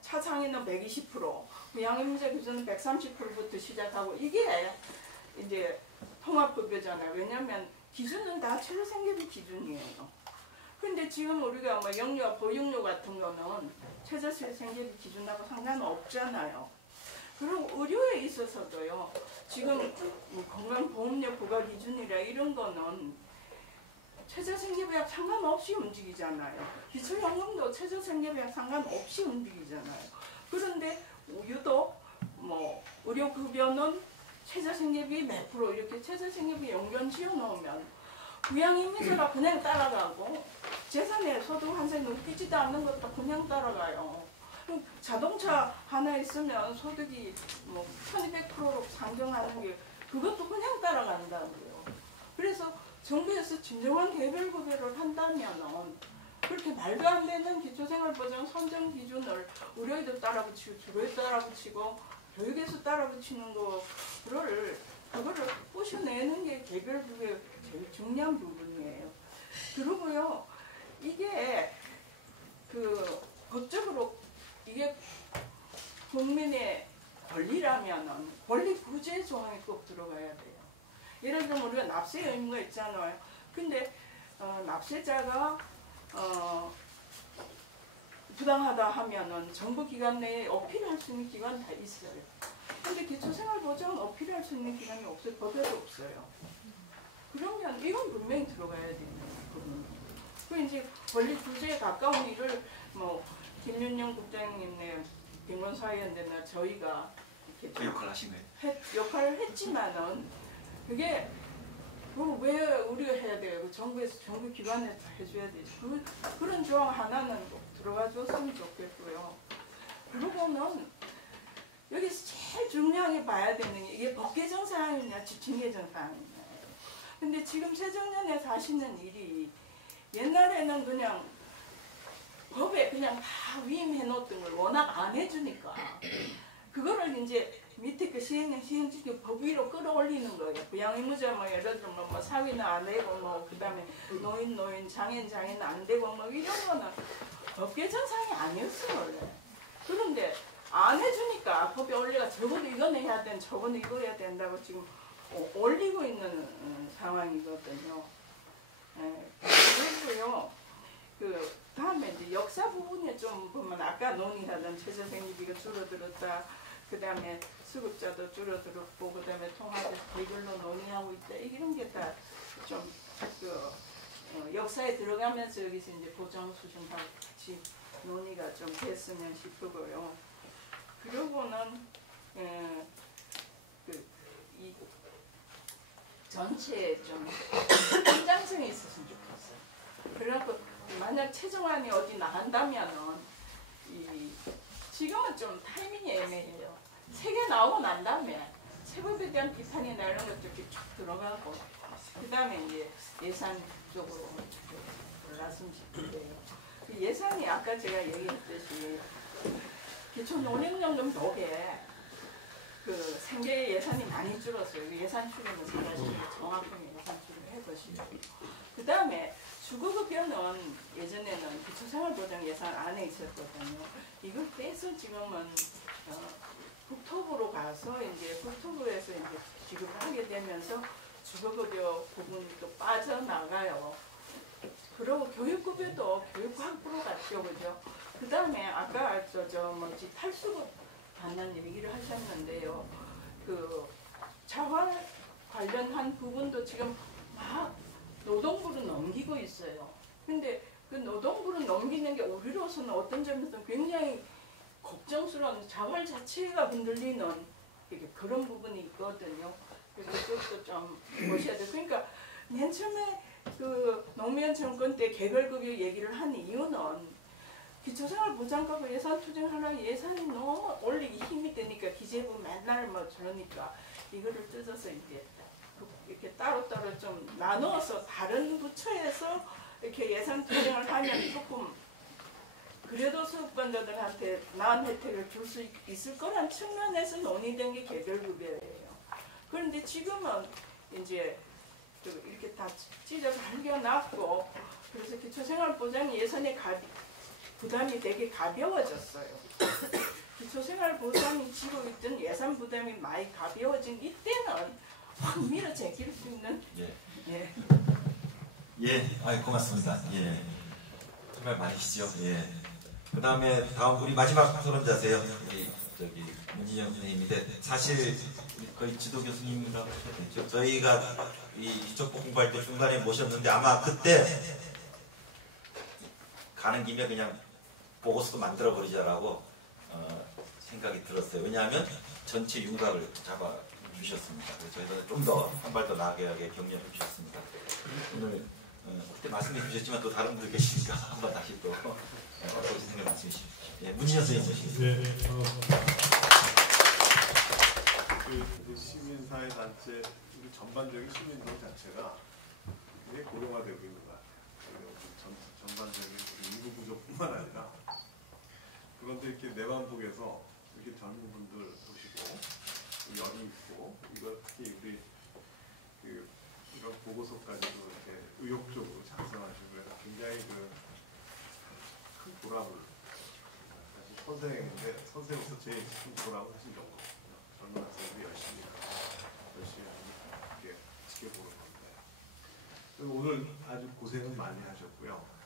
차상위는 120%, 부양의무자 기준은 130%부터 시작하고 이게 이제 통합급여잖아요. 왜냐하면 기준은 다 최저생계비 기준이에요. 근데 지금 우리가 뭐 영유아, 보육료 같은 거는 최저생계비 기준하고 상관없잖아요. 그리고 의료에 있어서도요. 지금 건강보험료 부과기준이라 이런 거는 최저생계비와 상관없이 움직이잖아요. 기초연금도 최저생계비와 상관없이 움직이잖아요. 그런데 유독 뭐 의료급여는 최저생계비 몇 프로 이렇게 최저생계비 연결 지어놓으면 부양의무자가 그냥 따라가고 재산에 소득 한세 넘기지도 않는 것도 그냥 따라가요. 자동차 하나 있으면 소득이 뭐 1200%로 상승하는 게 그것도 그냥 따라간다고요. 그래서 정부에서 진정한 개별급여를 한다면 그렇게 말도 안 되는 기초생활보장 선정 기준을 의료에도 따라붙이고 주거에 따라붙이고 교육에서 따라붙이는 그거를 부셔내는 게 개별급여의 제일 중요한 부분이에요. 그리고요 이게 법적으로 이게 국민의 권리라면은 권리 구제 조항이 꼭 들어가야 돼요. 예를 들면 우리가 납세 의무가 있잖아요. 근데 납세자가 부당하다 하면은 정부 기관 내에 어필할 수 있는 기관 다 있어요. 근데 기초생활보장은 어필할 수 있는 기관이 없어요. 법에도 없어요. 그러면 이건 분명히 들어가야 되는 부분이에요. 그 이제 권리 구제에 가까운 일을 뭐 김윤영 국장님네 빈곤사회연대나 저희가 그 역할 하신 거예요? 역할을 했지만은 그게 왜 우리가 해야 돼요? 정부에서 정부 기관에서 해줘야 되지. 그런 조항 하나는 꼭 들어가 줬으면 좋겠고요. 그리고는 여기서 제일 중요하게 봐야 되는 게 이게 법 개정 사항이냐 지침 개정 사항이냐. 근데 지금 새정년에 하시는 일이 옛날에는 그냥 법에 그냥 다 위임해 놓던 걸 워낙 안 해주니까 그거를 이제 밑에 그 시행시켜 법 위로 끌어올리는 거예요. 부양의무자 뭐 예를 들면 뭐 사위는 안 되고 뭐 그다음에 노인 장애는 안 되고 뭐 이런 거는 법 개정상이 아니었어요 원래. 그런데 안 해주니까 법에 올려가 적어도 이거는 해야 된, 저거는 이거 해야 된다고 지금 올리고 있는 상황이거든요. 그리고요. 그 다음에 이제 역사 부분에 좀 보면 아까 논의하던 최저생리비가 줄어들었다. 그 다음에 수급자도 줄어들었고, 그 다음에 통합에서 대결로 논의하고 있다. 이런 게 다 좀 역사에 들어가면서 여기서 이제 보정 수준하고 같이 논의가 좀 됐으면 싶고요. 그리고는 이 전체에 좀 현장성이 있었으면 좋겠어요. 그래갖고 만약 최종안이 어디 나간다면은 지금은 좀 타이밍이 애매해요. 책에 나오고 난 다음에 세법에 대한 비판이나 이런 것도 이렇게 쭉 들어가고 그 다음에 이제 예산 쪽으로 올랐으면 싶은데요. 그 예산이 아까 제가 얘기했듯이 기초 논의운영 독에 그 생계 예산이 많이 줄었어요. 예산 추리는 사실 정확하게 예산 추리를 해보시고 그 다음에 주거급여는 예전에는 기초생활보장 예산 안에 있었거든요. 이걸 빼서 지금은 국토부로 가서 이제 국토부에서 이제 지급을 하게 되면서 주거급여 부분이 또 빠져나가요. 그리고 교육급여도 교육학부로 갔죠, 그죠? 그 다음에 아까 탈수급 받는 얘기를 하셨는데요. 그 자활 관련한 부분도 지금 막 노동부로 넘기고 있어요. 근데 그 노동부로 넘기는 게 우리로서는 어떤 점에서는 굉장히 걱정스러운 자활 자체가 흔들리는 그런 부분이 있거든요. 그래서 그것도 좀 보셔야 돼요. 그러니까 맨 처음에 그 노무현 정권 때 개별급여 얘기를 한 이유는 기초생활보장급여 예산 투쟁하려면 예산이 너무 올리기 힘이 드니까 기재부 맨날 뭐 저러니까 이거를 뜯어서 이제 이렇게 따로따로 좀 나누어서 다른 부처에서 이렇게 예산 투쟁을 하면 조금 그래도 수급권자들한테 나은 혜택을 줄 수 있을 거란 측면에서 논의된 게 개별급여예요. 그런데 지금은 이제 이렇게 다 찢어 발견났고 그래서 기초생활보장 예산의 부담이 되게 가벼워졌어요. 기초생활보장이 지고 있던 예산 부담이 많이 가벼워진 이때는 확 밀어 제낄 수 있는 고맙습니다. 예, 정말 많으시죠. 예. 그 다음에 다음 우리 마지막 토론자세요. 우리 문진영 선생님인데 사실 거의 지도 교수님이라고 하셔야 되죠. 저희가 이 기초법 공부할 때 중간에 모셨는데 아마 그때 가는 김에 그냥 보고서도 만들어 버리자라고 생각이 들었어요. 왜냐하면 전체 윤곽을 잡아 주셨습니다. 그래서 저희가 좀 더 한 발 더 나아가게 격려해 주셨습니다. 오늘 그때 말씀해 주셨지만 또 다른 분들 계시니까 한번 다시 또 어떤 생각 말씀해 주십시오. 예, 문진영 선생님 모시겠습니다. 그 시민사회 단체, 우리 전반적인 시민運동 자체가 굉장히 고령화되고 있는 것 같아요. 전반적인 인구 부족뿐만 아니라 그런데 이렇게 내반복에서 이렇게 젊은 분들 보시고 열이 있고 이거 특히 우리 이런 보고서까지도 이렇게 의욕적으로 작성하시고 그래서 굉장히 큰 보람을 사실 선생인데 선생으로서 제일 큰 보람을 사실 이런 거거든요. 젊은 학생들이 열심히 이렇게 지켜보는 건데 오늘 아주 고생은 많이 하셨고요.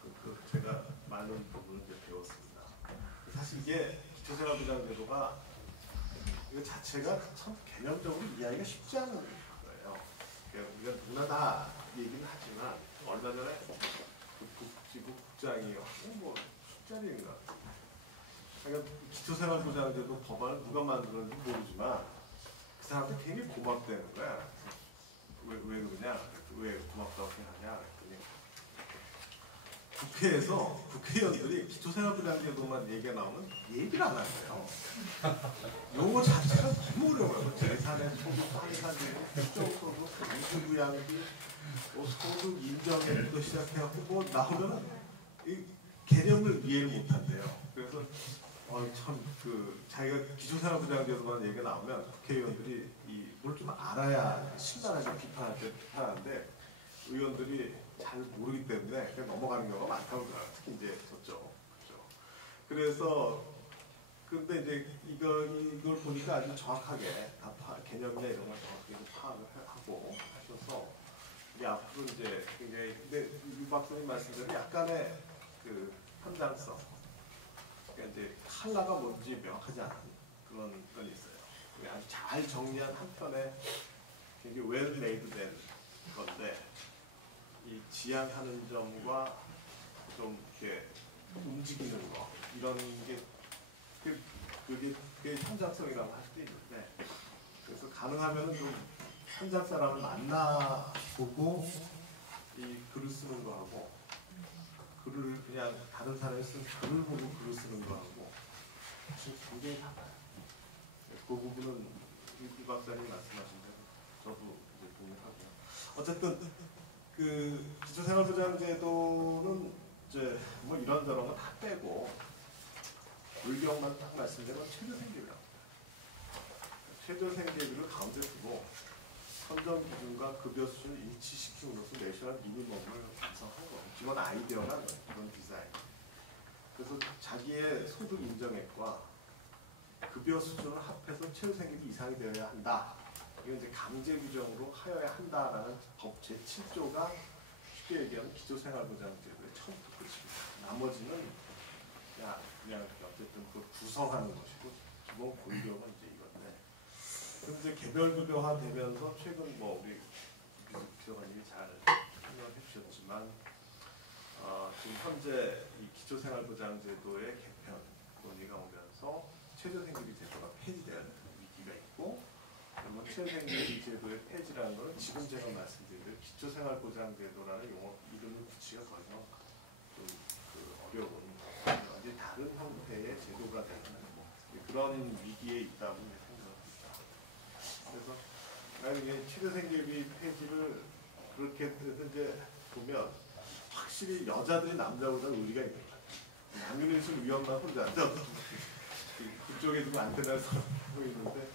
제가 많은 부분을 이제 배웠습니다. 사실 이게 기초생활보장제도가 이거 자체가 참 개념적으로 이해하기가 쉽지 않은 거예요. 우리가 누구나 다 얘기는 하지만 얼마 전에 복지부 국장이 뭐 숫자리인가. 그러니까 기초생활보장제도 법안을 누가 만들었는지 모르지만 그 사람들 굉장히 고맙다는 거야. 왜 그러냐? 왜 고맙다고 하냐? 그랬더니 국회에서 국회의원들이 기초생활보장제도만 얘기가 나오면 얘기를 안 하세요. 용어 자체가 너무 어려워요. 재산의 소득, 환산税, 국정소득, 유주부양비, 소득 인정부터 시작해갖고 뭐 나오면 이 개념을 이해를 못한대요. 그래서 참 자기가 기초생활부장제도라는 얘기가 나오면 국회의원들이 뭘 좀 알아야 신랄하게 비판할 때 비판하는데 의원들이 잘 모르기 때문에 그냥 넘어가는 경우가 많다고 그래요. 특히 이제 저쪽. 그렇죠. 그래서 근데 이제 이걸 보니까 아주 정확하게 다 개념이나 이런 걸 정확하게 파악을 하고 하셔서 이제 앞으로 이제 굉장히 근데 유 박사님 말씀대로 약간의 그 현장성, 그러니까 이제 칼라가 뭔지 명확하지 않은 그런 건 있어요. 아주 잘 정리한 한 편의 굉장히 well made 된 건데 이 지향하는 점과 좀 이렇게 움직이는 거 이런 게 그게 현장성이라고 할 수도 있는데 그래서 가능하면은 좀 현장 사람을 만나보고 이 글을 쓰는 거하고 글을 그냥 다른 사람이 쓴 글을 보고 글을 쓰는 거하고 사실 굉장히 달라요. 그 부분은 이 박사님 말씀하신 대로 저도 이제 동의하고요. 어쨌든 그 기초생활보장제도는 이제 뭐 이런저런 거 다 빼고 의경만 딱 말씀드리면 최저생계비라고 합니다. 최저생계비를 가운데 두고 선정 기준과 급여 수준을 일치시킴으로써 내셔널 미니멈을 완성한 거. 기본 아이디어가 기본 디자인. 그래서 자기의 소득 인정액과 급여 수준을 합해서 최저생계비 이상이 되어야 한다. 이건 이제 강제 규정으로 하여야 한다라는 법 제7조가 쉽게 얘기하면 기초생활보장제도의 처음부터 끝입니다. 나머지는 그냥 어쨌든 그 구성하는 것이고 기본 골격은 이제 이건데. 그런데 개별급여화 되면서 최근 뭐 우리 비서관님이 잘 설명을 해주셨지만 지금 현재 이 기초생활보장제도의 개편 논의가 오면서 최저생계비 제도가 폐지될 위기가 있고 그러면 최저생계비 제도의 폐지라는 것은 지금 제가 말씀드린 대로 기초생활보장제도라는 용어 이름을 붙이기가 더 이상 좀 어려운 완전히 다른 형태의 제도가 되는 그런 위기에 있다고 생각합니다. 그래서 만약에 최저생계비 폐지를 그렇게 이제 보면 확실히 여자들이 남자보다 의리가 있는 것 같아요. 남윤희순 위원만 혼자 앉아서 그쪽에 좀 안테나를 서고 있는데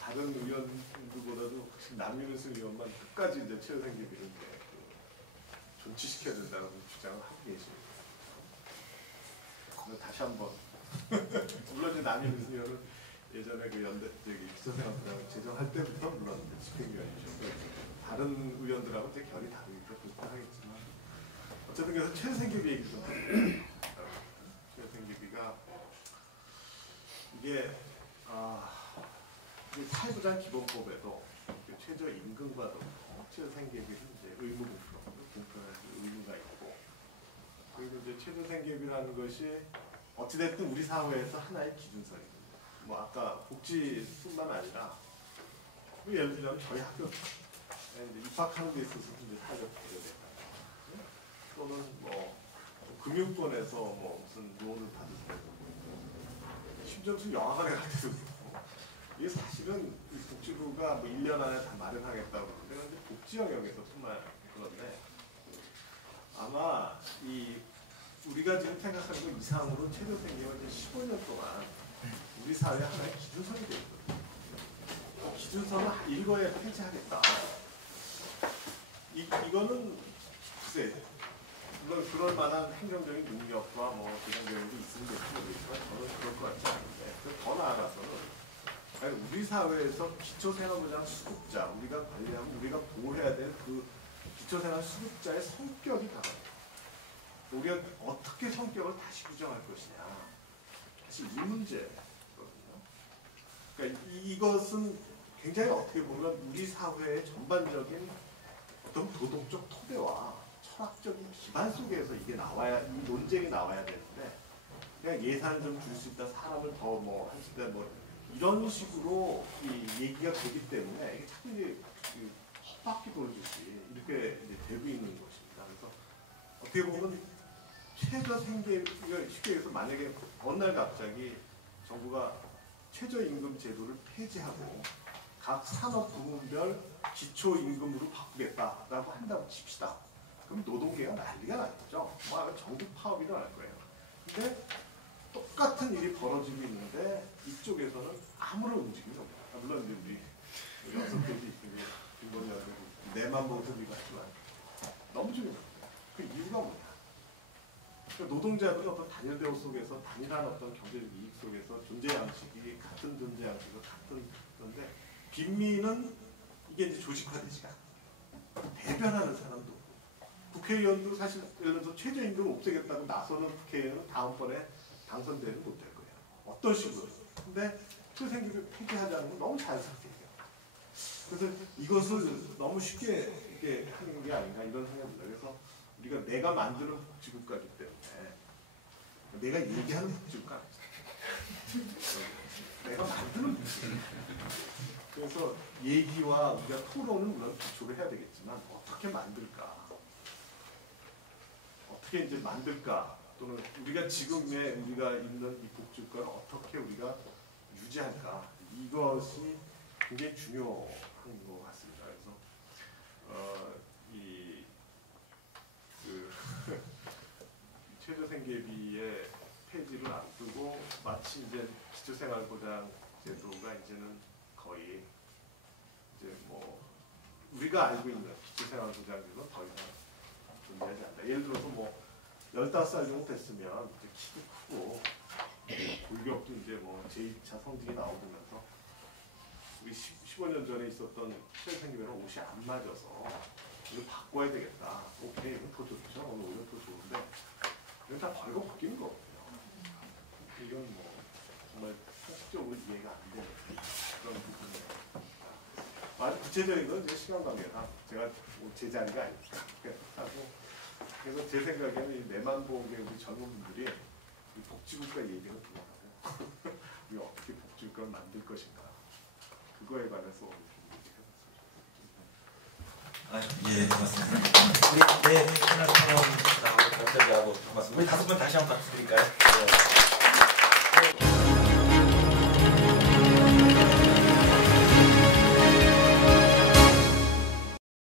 다른 의원들보다도 확실히 남윤희순 위원만 끝까지 이제 최저생계비를 존치시켜야 된다는 주장을 하고 계십니다. 다시 한번 물론 이제 남윤희순 위원은 예전에 그 연대 기초생활부장을 제정할 때부터 물론 집행위원이셨고 다른 의원들하고 이제 결이 다르니까 그렇긴 하겠지만 어쨌든 그래서 최저생계비 얘기 좀 하죠. 최저생계비가 이게 사회보장 기본법에도 최저임금과 더불어 최저생계비는 이제 의무분표, 분표에서 의무가 있고 그리고 이제 최저생계비라는 것이 어찌됐든 우리 사회에서 하나의 기준선입니다. 뭐 아까 복지뿐만 아니라 예를 들면 저희 학교 입학하는 데 있어서 이제 사회적 배려된다. 또는 뭐 금융권에서 뭐 무슨 로운을 받으세요. 심지어 무슨 영화관에 갈 때도 이게 사실은 복지부가 뭐 1년 안에 다 마련하겠다고 그러는데 근데 복지 영역에서뿐만 그런데 아마 우리가 지금 생각하는 것 이상으로 최저생계가 이제 15년 동안 우리 사회 하나의 기준선이 되어 있거든요. 기준선을 일거에 폐지하겠다. 이거는 글쎄 물론 그럴 만한 행정적인 능력과 뭐 그런 경우도 있으면 모르겠지만 저는 그럴 것 같지 않은데 더 나아가서는 우리 사회에서 기초생활보장 수급자 우리가 관리하고 우리가 보호해야 될 그 기초생활 수급자의 성격이 다릅니다. 우리가 어떻게 성격을 다시 규정할 것이냐. 사실 이 문제거든요. 그러니까 이것은 굉장히 어떻게 보면 우리 사회의 전반적인 어떤 도덕적 토대와 철학적인 기반 속에서 이게 나와야, 이 논쟁이 나와야 되는데, 그냥 예산을 좀 줄 수 있다, 사람을 더 뭐 할 수 있다, 뭐 이런 식으로 이 얘기가 되기 때문에 이게 자꾸 이제 헛바퀴 돌듯이 이렇게 이제 되고 있는 것입니다. 그래서 어떻게 보면 최저생계를 쉽게 해서 만약에 어느 날 갑자기 정부가 최저임금 제도를 폐지하고 각 산업 부문별 기초임금으로 바꾸겠다라고 한다고 칩시다. 그럼 노동계가 난리가 나겠죠. 뭐 전국 파업이 일어날 거예요. 근데 똑같은 일이 벌어지고 있는데 이쪽에서는 아무런 움직임이 없다. 물론 이제 우리 6페이지 김건희한테 내만 보고서 우리가 하지만 너무 중요합니다. 그 이유가 뭐냐? 그러니까 노동자들은 어떤 단일 대우 속에서 단일한 어떤 경제적 이익 속에서 존재 양식이 같은 존재 양식과 같은 건데 빈민은 이게 이제 조직화되지가 않아요. 대변하는 사람도 없고 국회의원도 사실 예를 들어서 최저임금 없애겠다고 나서는 국회의원은 다음번에 당선되는 못될 거예요. 어떤 식으로. 근데 최저임금을 폐지하자는 건 너무 자연스럽게 얘기해요. 그래서 이것을 너무 쉽게 이렇게 하는 게 아닌가 이런 생각이 듭니다. 그래서 우리가 내가 만드는 복지국가이기 때문에 내가 얘기하는 복지국가 아니죠. 내가 만드는 복지국가. 그래서 얘기와 우리가 토론은 물론 기초를 해야 되겠지만 어떻게 만들까? 어떻게 이제 만들까? 또는 우리가 지금의 우리가 있는 이 복지국가를 어떻게 우리가 유지할까? 이것이 굉장히 중요한 것 같습니다. 그래서 최저생계비의 폐지를 앞두고 마치 이제 기초생활보장 제도가 이제는 거의 이제 뭐 우리가 알고 있는 기초생활보장 제도는 더 이상 존재하지 않는다. 예를 들어서 뭐 15살 정도 됐으면 이제 키도 크고 골격도 이제 뭐 제2차 성직이 나오면서 우리 15년 전에 있었던 최저생계비랑 옷이 안 맞아서 이거 바꿔야 되겠다. 오케이, 이건 더 좋죠. 오늘 오히려 더 좋은데 이건 다 벌고 바뀌는 거거든요. 이건 뭐 정말 상식적으로 이해가 안 되는 그런 부분이에요. 아주 구체적인 건 이제 시간 관계상 제가 제 자리가 아니니까 하고 그래서 제 생각에는 이 내만보험의 우리 젊은 분들이 이 복지국가 얘기는 그만하고 우리 어떻게 복지국가를 만들 것인가 그거에 관해서 예, 고맙습니다. 우리 패널 토론 나오고 답변자하고 고맙습니다. 우리 5분 다시 한번 박수 드릴까요? 네.